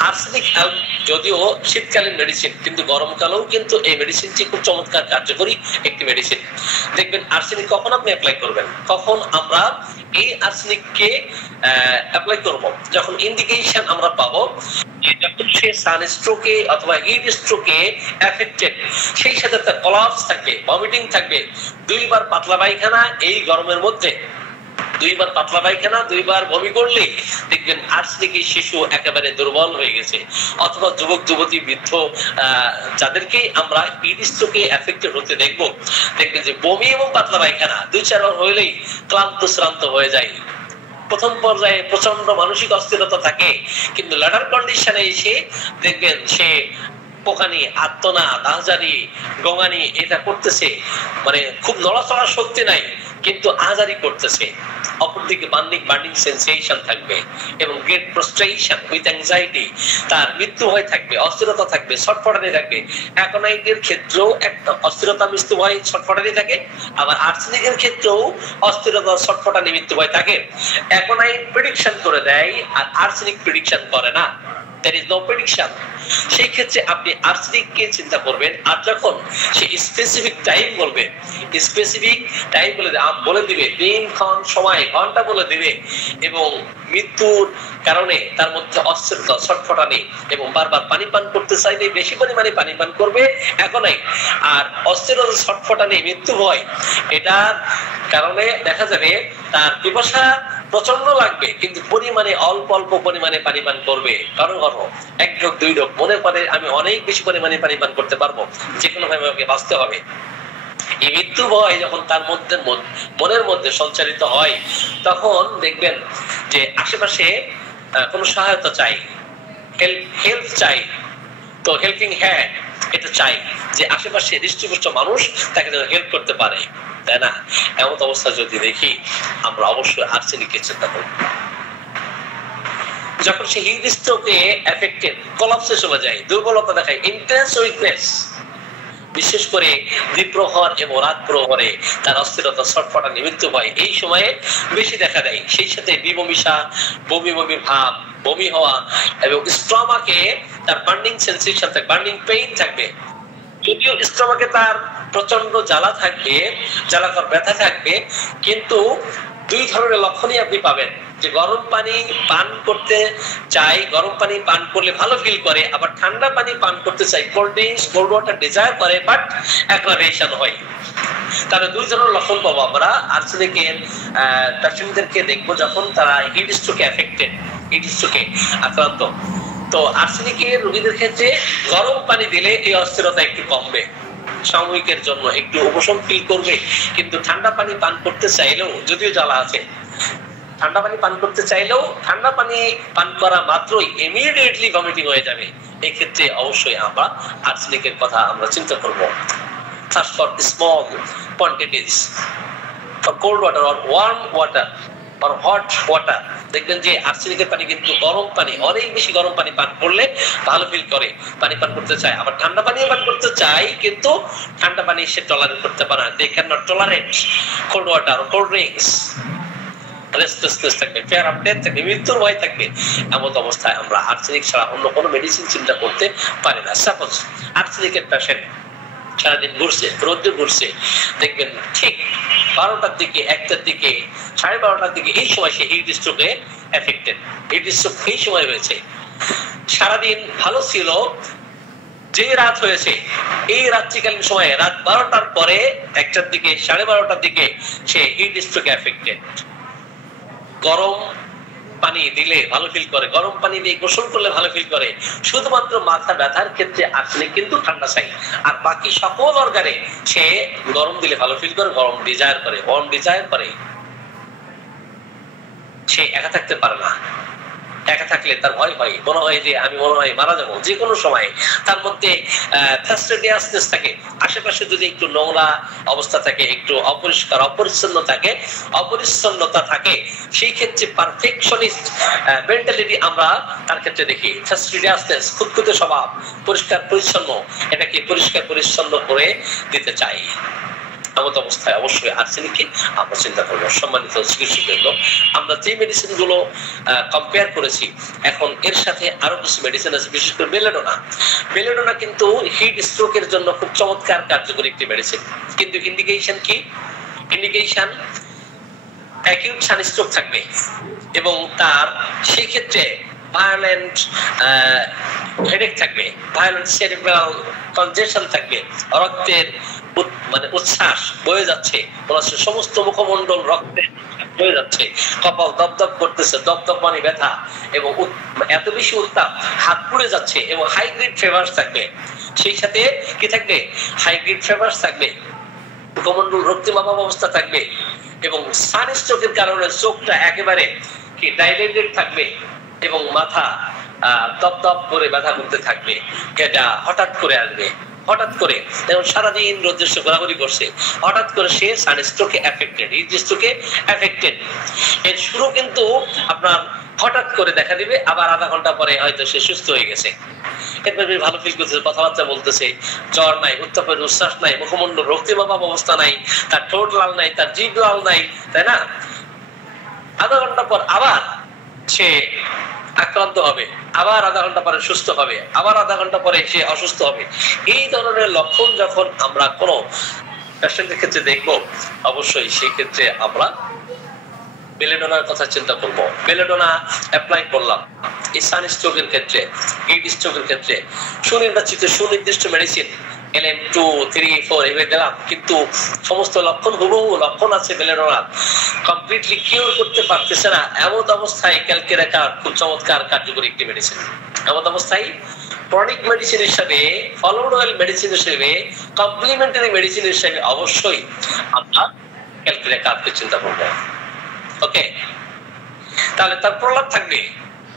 আর্সেনিক হেল্প যদিও শীতকালীন মেডিসিন, কিন্তু গরমকালেও কিন্তু এই মেডিসিনটি খুব চমৎকার কার্যকরী একটি মেডিসিন। দেখবেন আর্সেনিক কখন আপনি অ্যাপ্লাই করবেন, কখন আমরা এই আর্সেনিককে অ্যাপ্লাই করব, যখন ইন্ডিকেশন আমরা পাবো যে যখন সে সানস্ট্রোকে অথবা হিট স্ট্রোকে এফেক্টেড, সেই সাথে তার কোলাপস থাকবে, ভমিটিং থাকবে, 2 বার পাতলা পায়খানা এই গরমের মধ্যে, 2 বার পাতলা পায়খানা, 2 বার বমি করলে দেখবেন আর্সেনিকের শিশু একেবারে দুর্বল হয়ে গেছে। অথবা যুবক যুবতী, বৃদ্ধ, যাদেরকে আমরা হিট স্ট্রোকে এফেক্টেড হতে দেখবেন যে বমি এবং পাতলা পায়খানা 2-4 বার হইলেই ক্লান্ত শ্রান্ত হয়ে যায়। প্রথম পর্যায়ে প্রচন্ড মানসিক অস্থিরতা থাকে, কিন্তু লেটার কন্ডিশনে এসে দেখবেন সে পোকানি, আত্মনা, দাহজারি, গঙ্গানি এটা করতেছে, মানে খুব নড়াচড়ার শক্তি নাই কিন্তু আহাজারি করতেছে। অপরদিকে বার্নিং সেন্সেশন থাকবে এবং গ্রেট প্রস্ট্রেশন উইথ অ্যাংজাইটি, তার মৃত্যু ভয় থাকবে, অস্থিরতা থাকবে, ছটফটানি থাকবে। অ্যাকোনাইটের ক্ষেত্রেও একটা অস্থিরতা, মৃত্যু ভয়, ছটফটানি থাকে, আবার আর্সেনিকের ক্ষেত্রেও অস্থিরতা, ছটফটানি, মৃত্যু ভয় থাকে। অ্যাকোনাইট প্রেডিকশন করে দেয় আর আর্সেনিক প্রেডিকশন করে না। There is no prediction. সেই ক্ষেত্রে আপনি আর্সেনিককে চিন্তা করবেন, আর যখন সে স্পেসিফিক টাইম বলবে, স্পেসিফিক টাইম বলে দিবে, দিন, ক্ষণ, সময়, ঘন্টা বলে দিবে, এবং মৃত্যুর কারণে তার মধ্যে অস্থিরতা, ছটফটানি এবং বারবার পানি পান করতে চাইলে বেশি পরিমাণে পানি পান করবে এখনই। আর অস্থিরতা, ছটফটানি, মৃত্যু ভয়, এটার কারণে দেখা যাবে তার পিপাসা প্রচন্ড লাগবে কিন্তু পরিমাণে অল্প অল্প পরিমাণে পানি পান করবে। কারণ এক ঢোক দুই ঢোক মনে করে আমি অনেক বেশি পরিমাণে পানি পান করতে পারবো, যে কোনো ভাবে আমাকে বাঁচতে হবে। এই মৃত্যু ভয় যখন তার মধ্যে মনের মধ্যে সঞ্চারিত হয়, তখন দেখবেন যে আশেপাশে কোনো সহায়তা চাই, হেল্প চাই, তো হেল্পিং হ্যান্ড এটা চাই, যে আশেপাশে হৃষ্টপুষ্ট মানুষ তাকে যেন হেল্প করতে পারে, তাই না? এমন অবস্থা যদি দেখি আমরা অবশ্যই আর্সেনিকের চিন্তা করব। যখন সে হিট স্ট্রোকে এফেক্টেড, কোলাপসে চলে যায়, দুর্বলতা দেখায়, ইন্টেন্স উইকনেস, বিশেষ করে দ্বিপ্রহর এবং রাত প্রহরে তার অস্থিরতা, ছটফটানি, মৃত্যু ভয় এই সময়ে বেশি দেখা দেয়। সেই সাথে বিবমিশা, বমি বমি ভাব, বমি হওয়া, এবং স্টমাকে তার বার্নিং সেন্সেশন থাকবে, বার্নিং পেইন থাকবে। যদিও স্টমাকে তার প্রচন্ড জ্বালা থাকবে, জ্বালাকর ব্যথা থাকবে, কিন্তু দুই ধরনের লক্ষণই আপনি পাবেন, যে গরম পানি পান করতে চাই, গরম পানি পান করলে ভালো ফিল করে, আবার ঠান্ডা পানি পান করতে চাই, cold drinks, cold water desire করে, বাট অ্যাগ্রাভেশন হয়। তাহলে দুই ধরনের লক্ষণ পাবো আমরা আর্সেনিকের পেশেন্টদেরকে দেখবো যখন তারা হিট স্ট্রোকে এফেক্টেড, হিট স্ট্রোকে আক্রান্ত। তো আর্সেনিকের রোগীদের ক্ষেত্রে গরম পানি দিলে এই অস্থিরতা একটু কমবে, সাময়িকের জন্য একটু উপশম ফিল করবে, কিন্তু ঠান্ডা পানি পান করতে চাইলেও, যদিও জ্বালা আছে, ঠান্ডা পানি পান করতে চাইলেও ঠান্ডা পানি পান করা মাত্রই ইমিডিয়েটলি ভমিটিং হয়ে যাবে। এই ক্ষেত্রে অবশ্যই আমরা আর্সেনিকের কথা আমরা চিন্তা করব। Search for small quantities for cold water or warm water or hot water. দেখবেন যে আর্সেনিকের পানি কিন্তু গরম পানি, অনেক বেশি গরম পানি পান করলে ভালো ফিল করে, পানি পান করতে চায়। আবার ঠান্ডা পানি পান করতে চায় কিন্তু ঠান্ডা পানি সে টলারেট করতে পারে না, they cannot tolerate cold water or cold drinks। Restlessness থাকবে, ফিয়ার অফ ডেথ থাকবে, মৃত্যুর ভয় থাকবে। এমন অবস্থায় আমরা আর্সেনিক ছাড়া অন্য কোনো মেডিসিন চিন্তা করতে পারি না। সাপোজ আর্সেনিকের পেশেন্ট সারাদিন ঘুরছে, রোদ্রে ঘুরছে, দেখবেন ঠিক 12টার দিকে, 1টার দিকে, 12:30টার দিকে, এই সময় সে হিট স্ট্রোকে এফেক্টেড। হিট স্ট্রোক এই সময় হয়েছে, সারাদিন ভালো ছিল, যে রাত হয়েছে এই রাত্রিকালীন সময়ে, রাত 12টার পরে, 1টার দিকে, 12:30টার দিকে সে হিট স্ট্রোকে এফেক্টেড। গরম পানি দিলে ভালো ফিল করে, গরম পানি দিয়ে গোসল করলে ভালো ফিল করে। শুধুমাত্র মাথা ব্যথার ক্ষেত্রে আর্সেনিক কিন্তু ঠান্ডা চাই, আর বাকি সকল অর্গানে সে গরম দিলে ভালো ফিল করে, গরম ডিজায়ার করে, ওয়ার্ম ডিজায়ার করে। সে একা থাকতে পারে না, একা থাকলে তার ভয় হয়, মনে হয় যে আমি মনে হয় মারা যাবো যে কোনো সময়। তার মধ্যে ফাস্টিডিয়াসনেস থাকে, আশেপাশে যদি একটু নোংরা অবস্থা থাকে, একটু অপরিষ্কার, অপরিচ্ছন্ন থাকে, অপরিচ্ছন্নতা থাকে, সেই ক্ষেত্রে পারফেকশনিস্ট মেন্টালিটি আমরা তার ক্ষেত্রে দেখি। ফাস্টিডিয়াসনেস, খুঁতখুঁতে স্বভাব, পরিষ্কার পরিচ্ছন্ন, এটাকে পরিষ্কার পরিচ্ছন্ন করে দিতে চাই। এমন অবস্থায় অবশ্যই আর্সেনিককে আমরা চিন্তা করবো। সম্মানিত চিকিৎসকবৃন্দ, আমরা যে মেডিসিন গুলো কম্পেয়ার করেছি, এখন এর সাথে আরো কিছু মেডিসিন আছে, বিশেষ করে বেলেডোনা। বেলেডোনা কিন্তু হিট স্ট্রোকের জন্য খুব চমৎকার কার্যকরী একটি মেডিসিন, কিন্তু ইন্ডিকেশন কি? ইন্ডিকেশন অ্যাকিউট সানস্ট্রোক থাকবে এবং তার সেই ক্ষেত্রে ভায়োলেন্ট হেডেক থাকবে, ভায়োলেন্ট সেরিব্রাল কনজেশন থাকবে, রক্তের মানে উচ্ছ্বাস বয়ে যাচ্ছে, সমস্ত মুখমণ্ডল রক্তে বয়ে যাচ্ছে, কপাল দপদপ করতেছে, দপদপ মানে ব্যথা, এবং এত বেশি উত্তাপ, হাত পুড়ে যাচ্ছে, এবং হাইগ্রেড ফেভার্স থাকবে। সেই সাথে কি থাকবে? হাইগ্রেড ফেভার্স থাকবে, মুখমণ্ডল রক্তিমাভাব অবস্থা থাকবে, এবং সানস্ট্রোকের কারণে চোখটা একেবারে কি ডাইলেটেড থাকবে, এবং মাথা তপ তপ করে ব্যথা করতে থাকবে, এটা হঠাৎ করে আসবে। হঠাৎ করে যেমন সারাদিন রোদ্রে সে ঘোরাঘুরি করছে, হঠাৎ করে সে সানস্ট্রোকে এফেক্টেড, হিট স্ট্রোকে এফেক্টেড। এর শুরু কিন্তু আপনার হঠাৎ করে দেখা দিবে, আবার আধা ঘন্টা পরে হয়তো সে সুস্থ হয়ে গেছে। এরপর ভালো ফিল করতেছে, কথাবার্তা বলতেছে, জ্বর নাই, উত্তাপের উচ্ছ্বাস নাই, মুখমণ্ডল রক্তিমাভাব অবস্থা নাই, তার ঠোঁট লাল নাই, তার জিভ লাল নাই, তাই না? আধা ঘন্টা পর আবার সে আক্রান্ত হবে, আবার আধা ঘন্টা পরে সুস্থ হবে, আবার আধা ঘন্টা পরে সে অসুস্থ হবে। এই ধরনের লক্ষণ যখন আমরা কোনো পেশেন্টের ক্ষেত্রে দেখবো, অবশ্যই সেই ক্ষেত্রে আমরা বেলেডোনার কথা চিন্তা করব। বেলেডোনা অ্যাপ্লাই করলাম এই সানস্ট্রোকের ক্ষেত্রে, হিট স্ট্রোকের ক্ষেত্রে সুনির্বাচিত সুনির্দিষ্ট মেডিসিন LM2, 3, 4 এভাবে দিলাম, কিন্তু সমস্ত লক্ষণ হুবহু লক্ষণ আছে বেলেডোনার, কমপ্লিটলি কিউর করতে পারতেছে না। এমন অবস্থায় ক্যালকেরাকার খুব চমৎকার কার্যকরী একটি মেডিসিন। এমন অবস্থায় ক্রনিক মেডিসিন হিসেবে, ফলোড অয়েল মেডিসিন হিসেবে, কমপ্লিমেন্টারি মেডিসিন হিসেবে অবশ্যই আমরা ক্যালকেরাকারকে চিন্তা করব। ওকে, তাহলে তার প্রলাপ থাকবে,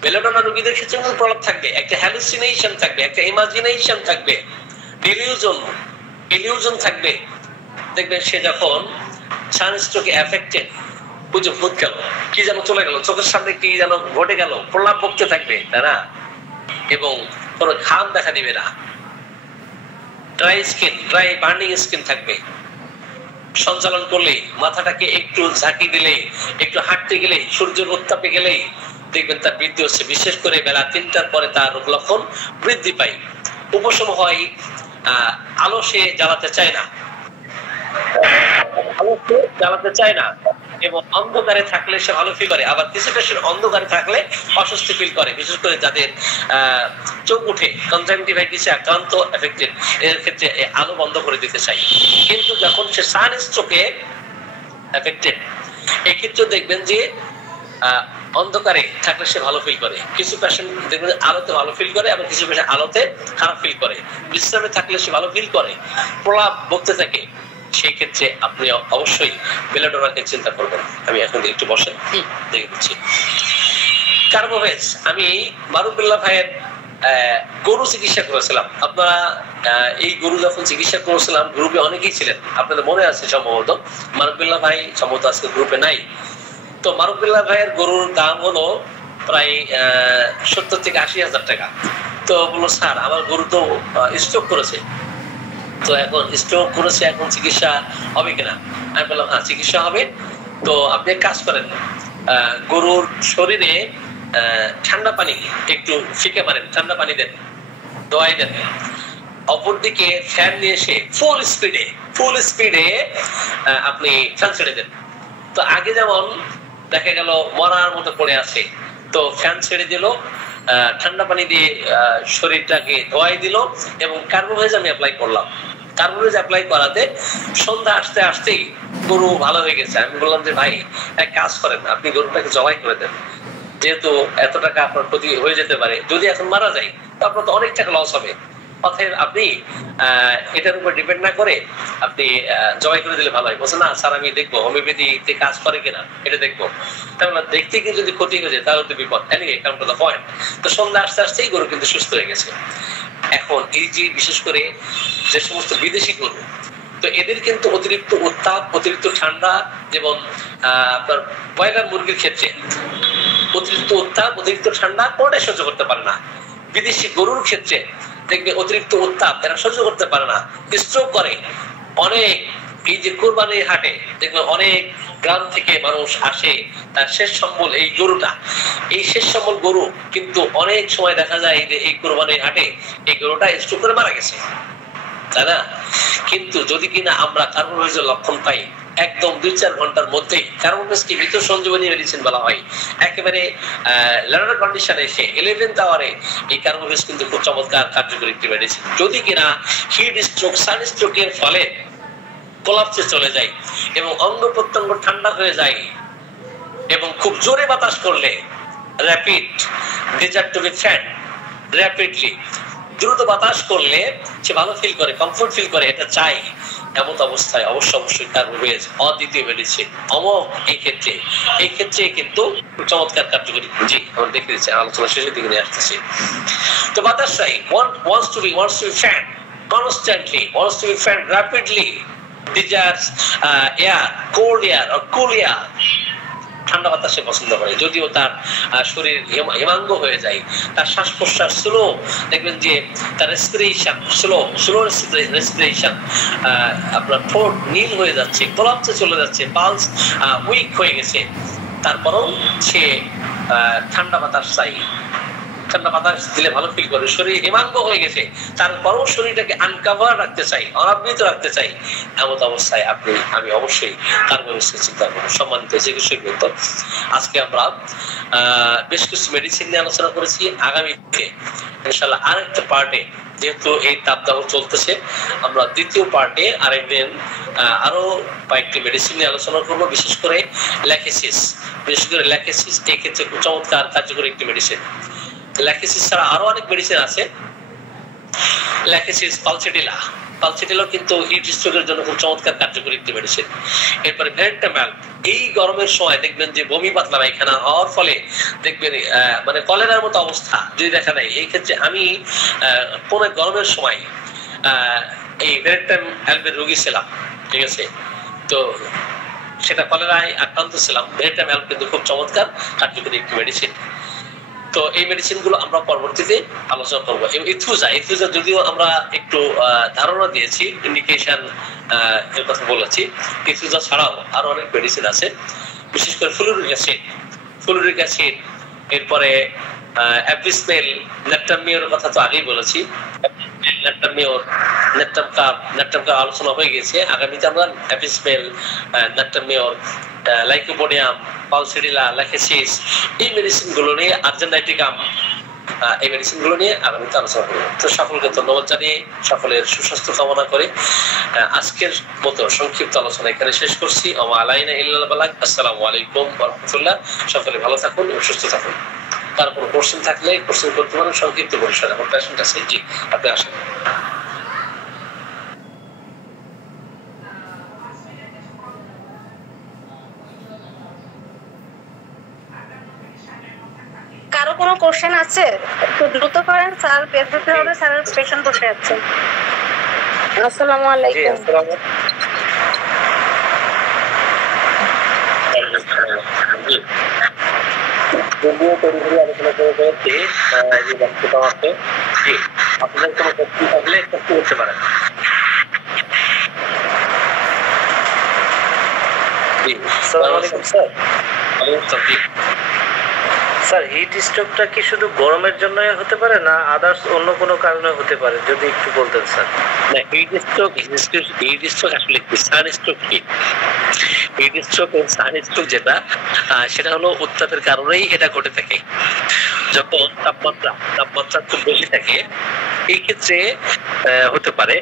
বেলেডোনা রোগীদের ক্ষেত্রে প্রলাপ থাকবে, একটা হ্যালুসিনেশন থাকবে, একটা ইমাজিনেশন থাকবে, ইলিউশন থাকবে। দেখবেন সে যখন সানস্ট্রোকে এফেক্টেড, বুঝে ভূত গেল, কি যেন চলে গেল, চোখের সামনে কি যেন ঘটে গেল, প্রলাপ বকতে থাকবে, তাই না? এবং কোনো ঘাম দেখা দিবে না, dry skin, dry burning skin থাকবে। সঞ্চালন করলে, মাথাটাকে একটু ঝাঁকি দিলে, একটু হাঁটতে গেলে, সূর্যের উত্তাপে গেলেই দেখবেন তার বৃদ্ধি হচ্ছে। বিশেষ করে বেলা 3টার পরে তার রোগ লক্ষণ বৃদ্ধি পায়। উপশম হয়, আলো সে জ্বালাতে চায় না, আলো সে জ্বালাতে চায় না, এবং অন্ধকারে থাকলে সে ভালো ফিল করে। আবার কিছু পেশেন্ট অন্ধকারে থাকলে অস্বস্তি ফিল করে, বিশেষ করে যাদের চোখ উঠে, কনজাংটিভাইটিসে আক্রান্ত, এফেক্টেড, এর ক্ষেত্রে আলো বন্ধ করে দিতে চাই। কিন্তু যখন সে সানস্ট্রোকে এফেক্টেড, এক্ষেত্রে দেখবেন যে অন্ধকারে থাকলে সে ভালো ফিল করে। কিছু পেশেন্ট দেখবেন আলোতে ভালো ফিল করে, আবার কিছু পেশেন্ট আলোতে খারাপ ফিল করে। বিশ্রামে থাকলে সে ভালো ফিল করে, প্রলাপ বকতে থাকে। সেই ক্ষেত্রে আপনি অবশ্যই বেলেডোনাকে চিন্তা করবেন। আমি এখন একটু বসে দেখে দিচ্ছি। কার্বোভেজ, আমি মারুফুল্লাহ ভাইয়ের গরু চিকিৎসা করেছিলাম। আপনারা এই গরু যখন চিকিৎসা করেছিলাম, গ্রুপে অনেকেই ছিলেন, আপনাদের মনে আছে সম্ভবত। মারুফুল্লাহ ভাই সম্ভবত আজকে গ্রুপে নাই। তো মারুফুল্লাহ ভাইয়ের গরুর দাম হলো প্রায় 70 থেকে 80,000 টাকা। তো বললো, স্যার আমার গরু তো স্ট্রোক করেছে, তো এখন স্ট্রোক করেছে, এখন চিকিৎসা হবে কিনা? আমি বললাম, হ্যাঁ চিকিৎসা হবে। তো আপনি এক কাজ করেন, গরুর শরীরে ঠান্ডা পানি একটু ফিকে মারেন, ঠান্ডা পানি দেন, দোয়াই দেন। অপরদিকে ফ্যান নিয়ে এসে ফুল স্পিডে আপনি ফ্যান ছেড়ে দেন। তো আগে যেমন দেখা গেল মরার মতো পড়ে আছে, তো ফ্যান ছেড়ে দিল, ঠান্ডা পানি দিয়ে শরীরটাকে ধোয়াই দিল, এবং কার্বোভেজ আমি অ্যাপ্লাই করলাম। কার্বোভেজ অ্যাপ্লাই করাতে সন্ধ্যা আসতে আসতেই গরু ভালো হয়ে গেছে। আমি বললাম যে ভাই এক কাজ করেন, আপনি গরুটাকে জবাই করে দেন, যেহেতু এত টাকা আপনার ক্ষতি হয়ে যেতে পারে, যদি এখন মারা যায় তো আপনার তো অনেক টাকা লস হবে। অতএব আপনি এটার উপর ডিপেন্ড না করে আপনি জবাই করে দিলে ভালো হয়। বলছে, না স্যার আমি দেখবো হোমিওপ্যাথিতে কাজ করে কিনা, এটা দেখবো। তাহলে দেখতে গিয়ে যদি ক্ষতি হয়ে যায় তাহলে তো বিপদ। Anyway, come to the point. তো সন্ধ্যা আসতে আসতেই গরু কিন্তু সুস্থ হয়ে গেছে। এখন এই যে বিশেষ করে যে সমস্ত বিদেশি গরু, তো এদের কিন্তু অতিরিক্ত উত্তাপ, অতিরিক্ত ঠান্ডা, যেমন আপনার ব্রয়লার মুরগির ক্ষেত্রে অতিরিক্ত উত্তাপ, অতিরিক্ত ঠান্ডা কোনটাই সহ্য করতে পারে না। বিদেশি গরুর ক্ষেত্রে দেখবে অতিরিক্ত উত্তাপ এরা সহ্য করতে পারে না, স্ট্রোক করে। অনেক এই যে কুরবানির হাটে দেখবে অনেক গ্রাম থেকে মানুষ আসে, তার শেষ সম্বল এই গরুটা। এই শেষ সম্বল গরু কিন্তু অনেক সময় দেখা যায় যে এই কুরবানির হাটে এই গরুটা স্ট্রোক করে মারা গেছে, তাই না? কিন্তু যদি কিনা আমরা কার্বোভেজের লক্ষণ পাই একদম 2-4 ঘন্টার মধ্যেই, কার্বোভেজকে মৃত সঞ্জীবনী মেডিসিন বলা হয়, একেবারে ল্যাটার কন্ডিশনে এসে 11th আওয়ারে এই কার্বোভেজ কিন্তু খুব চমৎকার কার্যকরী একটি মেডিসিন। যদি কিনা হিট স্ট্রোক, সানস্ট্রোকের ফলে কোলাপসে চলে যায় এবং অঙ্গ প্রত্যঙ্গ ঠান্ডা হয়ে যায়, এবং খুব জোরে বাতাস করলে rapid desire to be fan, rapidly দ্রুত বাতাস করলে সে ভালো ফিল করে, কমফোর্ট ফিল করে, এটা চাই। এমন অবস্থায় অবশ্যই কার্বোভেজ অদ্বিতীয় মেডিসিন এই ক্ষেত্রে কিন্তু চমৎকার কার্যকরী। জি আমরা দেখে দিচ্ছি, আলোচনা শেষের দিকে নিয়ে আসতেছি। তো বাতাসরাই wants to be fanned constantly, wants to be fanned rapidly, desires air, cold air or cool air, ঠান্ডা বাতাসে পছন্দ করে। যদিও তার শরীর হেমাঙ্গ হয়ে যায়, তার শ্বাস প্রশ্বাস স্লো, দেখবেন যে তার রেসপিরেশন স্লো রেসপিরেশন, আপনার ঠোঁট নীল হয়ে যাচ্ছে, কোলাপসে চলে যাচ্ছে, পালস উইক হয়ে গেছে, তারপরেও সে ঠান্ডা বাতাস চাই। ঠান্ডা বাতাস দিলে ভালো ফিল করে। শরীর হেমাঙ্গ হয়ে গেছে, তারপরেও শরীরটাকে আনকাভার রাখতে চাই, অনাবৃত রাখতে চাই, এমন অবস্থায় আমি অবশ্যই কার্বোহাইড্রেট চিন্তা করবো। সম্মানিত চিকিৎসকবৃন্দ, আজকে আমরা বেশ কিছু মেডিসিন নিয়ে আলোচনা করেছি। আগামীতে ইনশাআল্লাহ আরেকটা পার্টে, যেহেতু এই তাপদাহ চলতেছে, আমরা দ্বিতীয় পার্টে আরেকদিন আরো কয়েকটি মেডিসিন নিয়ে আলোচনা করবো। বিশেষ করে ল্যাকেসিস, এই ক্ষেত্রে খুব চমৎকার কার্যকরী একটি মেডিসিন। ল্যাকেসিস ছাড়া আরো অনেক মেডিসিন আছে। ল্যাকেসিস, পালসিটিলা কিন্তু হিট স্ট্রোকের জন্য খুব চমৎকার কার্যকরী একটি মেডিসিন। এরপরে ভেরেন্টামাল, এই গরমের সময় দেখবেন যে বমি পাতলা পায়খানা হওয়ার ফলে দেখবেন মানে কলেরার মতো অবস্থা যদি দেখা দেয়, এই ক্ষেত্রে আমি কোন গরমের সময় এই ভেরেন্টামালের রোগী ছিলাম, ঠিক আছে, তো সেটা কলেরায় আক্রান্ত ছিলাম। ভেরেন্টামাল কিন্তু খুব চমৎকার কার্যকরী একটি মেডিসিন। তো এই মেডিসিন গুলো আমরা পরবর্তীতে আলোচনা করবো। ইথুজা যদিও আমরা একটু ধারণা দিয়েছি, ইন্ডিকেশন এর কথা বলেছি। ইথুজা ছাড়াও আরো অনেক মেডিসিন আছে, বিশেষ করে ফ্লুরিক অ্যাসিড, এরপরে অ্যাপিসমেল, ন্যাপটামিওর কথা তো আগেই বলেছি। ন্যাপটাম আলোচনা হয়ে গেছে। আগামীতে আমরা অ্যাপিসমেল, ন্যাপটামিওর, লাইকোপোডিয়াম, পালসিটিলা, ল্যাকেসিস, এই মেডিসিন গুলো নিয়ে, আর্জেন্টাইটিকাম, এই মেডিসিন গুলো নিয়ে আগামীতে আলোচনা করবো। তো সকলকে ধন্যবাদ জানিয়ে সকলের সুস্বাস্থ্য কামনা করে আজকের মতো সংক্ষিপ্ত আলোচনা এখানে শেষ করছি। আলাইনা ইল্লাল্লাহ বালাগ। আসসালামু আলাইকুম ওয়া রাহমাতুল্লাহ। সকলে ভালো থাকুন, সুস্থ থাকুন। তারপর কোশ্চেন থাকলে কোশ্চেন করতে পারেন সংক্ষিপ্ত পরিসরে। আমার পেশেন্ট আছে, জি আপনি আসেন। কারো কোনো কোশ্চেন আছে? একটু দ্রুত করেন স্যার, বের হতে হবে, স্যারের পেশেন্ট বসে আছে। আসসালামু আলাইকুম। আলোচনা করে ফেলেছি, আপনাদের কোনো প্রশ্ন থাকলে করতে পারেন। স্যার, হিট স্ট্রোকটা কি শুধু গরমের জন্য হতে পারে না আদার্স অন্য কোনো কারণে হতে পারে, যদি একটু বলতেন স্যার। না, হিট স্ট্রোক আসলে কি, সানস্ট্রোক কি? হিট স্ট্রোক এবং সানস্ট্রোক যেটা, সেটা হলো উত্তাপের কারণেই এটা ঘটে থাকে। যখন তাপমাত্রা খুব বেশি থাকে, এই ক্ষেত্রে হতে পারে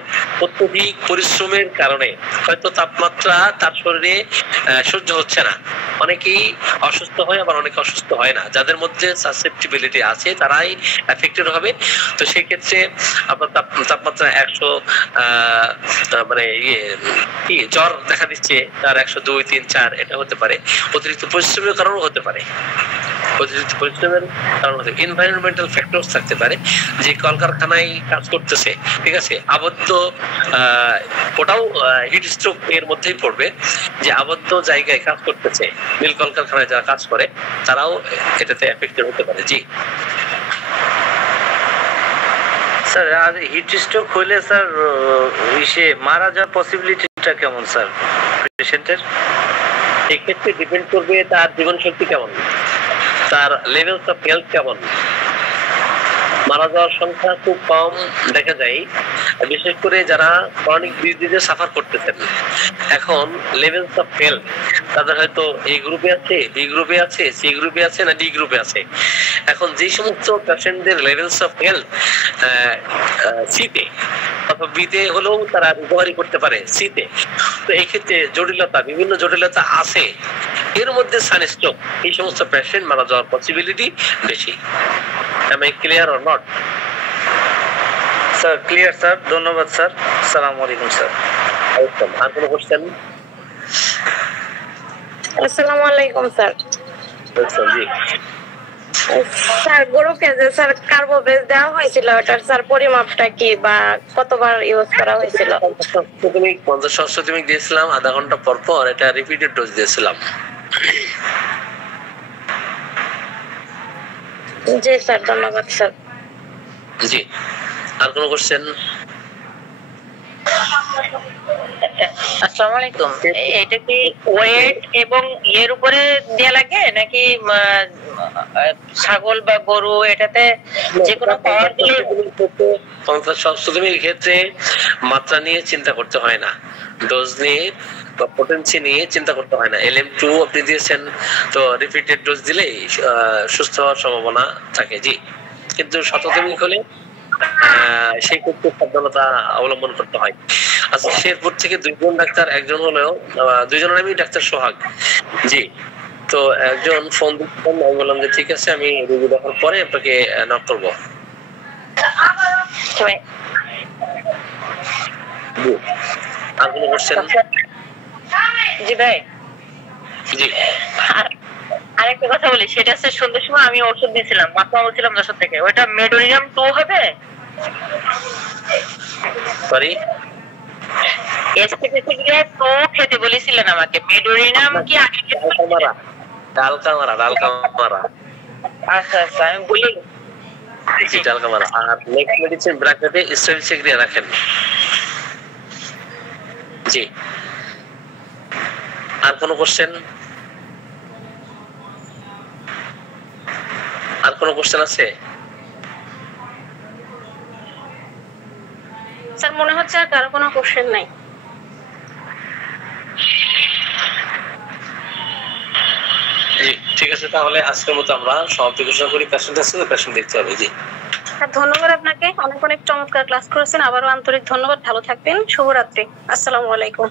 অত্যধিক পরিশ্রমের কারণে হয়তো তাপমাত্রা তার শরীরে সহ্য হচ্ছে না। অনেকেই অসুস্থ হয়, আবার অনেকে অসুস্থ হয় না। যাদের মধ্যে সাসেপ্টিবিলিটি আছে তারাই এফেক্টেড হবে। তো সেই ক্ষেত্রে আপনার তাপমাত্রা 100 মানে জ্বর দেখা দিচ্ছে, তার 102, 3, 4 এটা হতে পারে। অতিরিক্ত পরিশ্রমের কারণও হতে পারে। এনভায়রনমেন্টাল ফ্যাক্টরস থাকতে পারে, যে কলকারখানায় কাজ করতেছে, ঠিক আছে, আবদ্ধ, ওটাও হিট স্ট্রোক এর মধ্যেই পড়বে। যে আবদ্ধ জায়গায় কাজ করতেছে, মিল কলকারখানায় যারা কাজ করে, তারাও এটাতে এফেক্টেড হতে পারে। জি স্যার, আর হিট স্ট্রোক হইলে স্যার মারা যাওয়ার পসিবিলিটিটা কেমন স্যার পেশেন্টের? এক্ষেত্রে ডিপেন্ড করবে তার জীবন শক্তি কেমন, তার লেভেলস অফ হেলথ কেমন। মারা যাওয়ার সংখ্যা খুব কম দেখা যায়, বিশেষ করে যারা ক্রনিক ডিজিজে সাফার করতেছেন। এখন লেভেলস অফ হেলথ তাদের হয়তো এই গ্রুপে আছে, বি গ্রুপে আছে, সি গ্রুপে আছে, না ডি গ্রুপে আছে। এখন যে সমস্ত পেশেন্টদের লেভেলস অফ হেলথ সিতে অথবা বিতে হলেও তারা রিকভারি করতে পারে সিতে, তো এই ক্ষেত্রে বিভিন্ন জটিলতা আছে। এর মধ্যে সানস্ট্রোক, এই সমস্ত পেশেন্ট মারা যাওয়ার পসিবিলিটি বেশি। Am I clear or not? Sir clear sir, ধন্যবাদ স্যার। আসসালামু আলাইকুম স্যার। আর কোনো কোশ্চেন? আসসালামু আলাইকুম স্যার। জি স্যার গরুকে যে স্যার কার্বোবেজ দেওয়া হয়েছিল ওটার স্যার পরিমাপটা কি বা কতবার ইউজ করা হয়েছিল? 50 অষ্টদমিক দিয়েছিলাম আধা ঘন্টা পর পর, এটা রিপিটেড ডোজ দিয়েছিলাম। জি স্যার, ধন্যবাদ স্যার। জি আর কোনো কোশ্চেন? আসসালামু আলাইকুম। এটা কি ওয়েট এবং এর উপরে দেয়া লাগে নাকি ছাগল বা গরু এটাতে যে কোনো পাওয়ার দিলে? 50 অষ্টদমির ক্ষেত্রে মাত্রা নিয়ে চিন্তা করতে হয় না, ডোজ নিয়ে বা পোটেন্সি নিয়ে চিন্তা করতে হয় না। LM2 আপনি দিয়েছেন, তো রিপিটেড ডোজ দিলেই সুস্থ হওয়ার সম্ভাবনা থাকে। জি, কিন্তু শতদমিক হলে সেই ক্ষেত্রে সাবধানতা অবলম্বন করতে হয়। আচ্ছা, শেরপুর থেকে দুইজন ডাক্তার, একজন হলেও দুইজনের আমি ডাক্তার সোহাগ। জি, তো একজন ফোন দিচ্ছেন, আমি বললাম যে ঠিক আছে, আমি রোগী দেখার পরে আপনাকে নক করবো। আর কোনো কোশ্চেন? জি ভাই, জি আরেকটা কথা বলি, সেটা হচ্ছে সন্ধ্যার সময় আমি ওষুধ দিয়েছিলাম, মাত্রা বলছিলাম 10 থেকে, ওইটা মেডোনিয়াম 2 হবে? সরি, এসপিসিগ্রিয়া 2 খেতে বলেছিলেন আমাকে, মেডোনিয়াম কি আগে ডালকামারা। আচ্ছা আচ্ছা, আমি বলি জি ডালকামারা। আর নেক্সট মেডিসিন ব্র্যাকেটে স্টেরিসিগ্রিয়া রাখেন। জি আর কোনো কোশ্চেন? আর কোনো কোশ্চেন আছে? স্যার মনে হচ্ছে আর কারো কোনো কোশ্চেন নাই। জি ঠিক আছে, তাহলে আজকের মতো আমরা সমাপ্তি ঘোষণা করি। পেশেন্ট আছে, পেশেন্ট দেখতে হবে। জি ধন্যবাদ আপনাকে, অনেক অনেক চমৎকার ক্লাস করেছেন। আবারও আন্তরিক ধন্যবাদ। ভালো থাকবেন, শুভরাত্রি। আসসালামু আলাইকুম।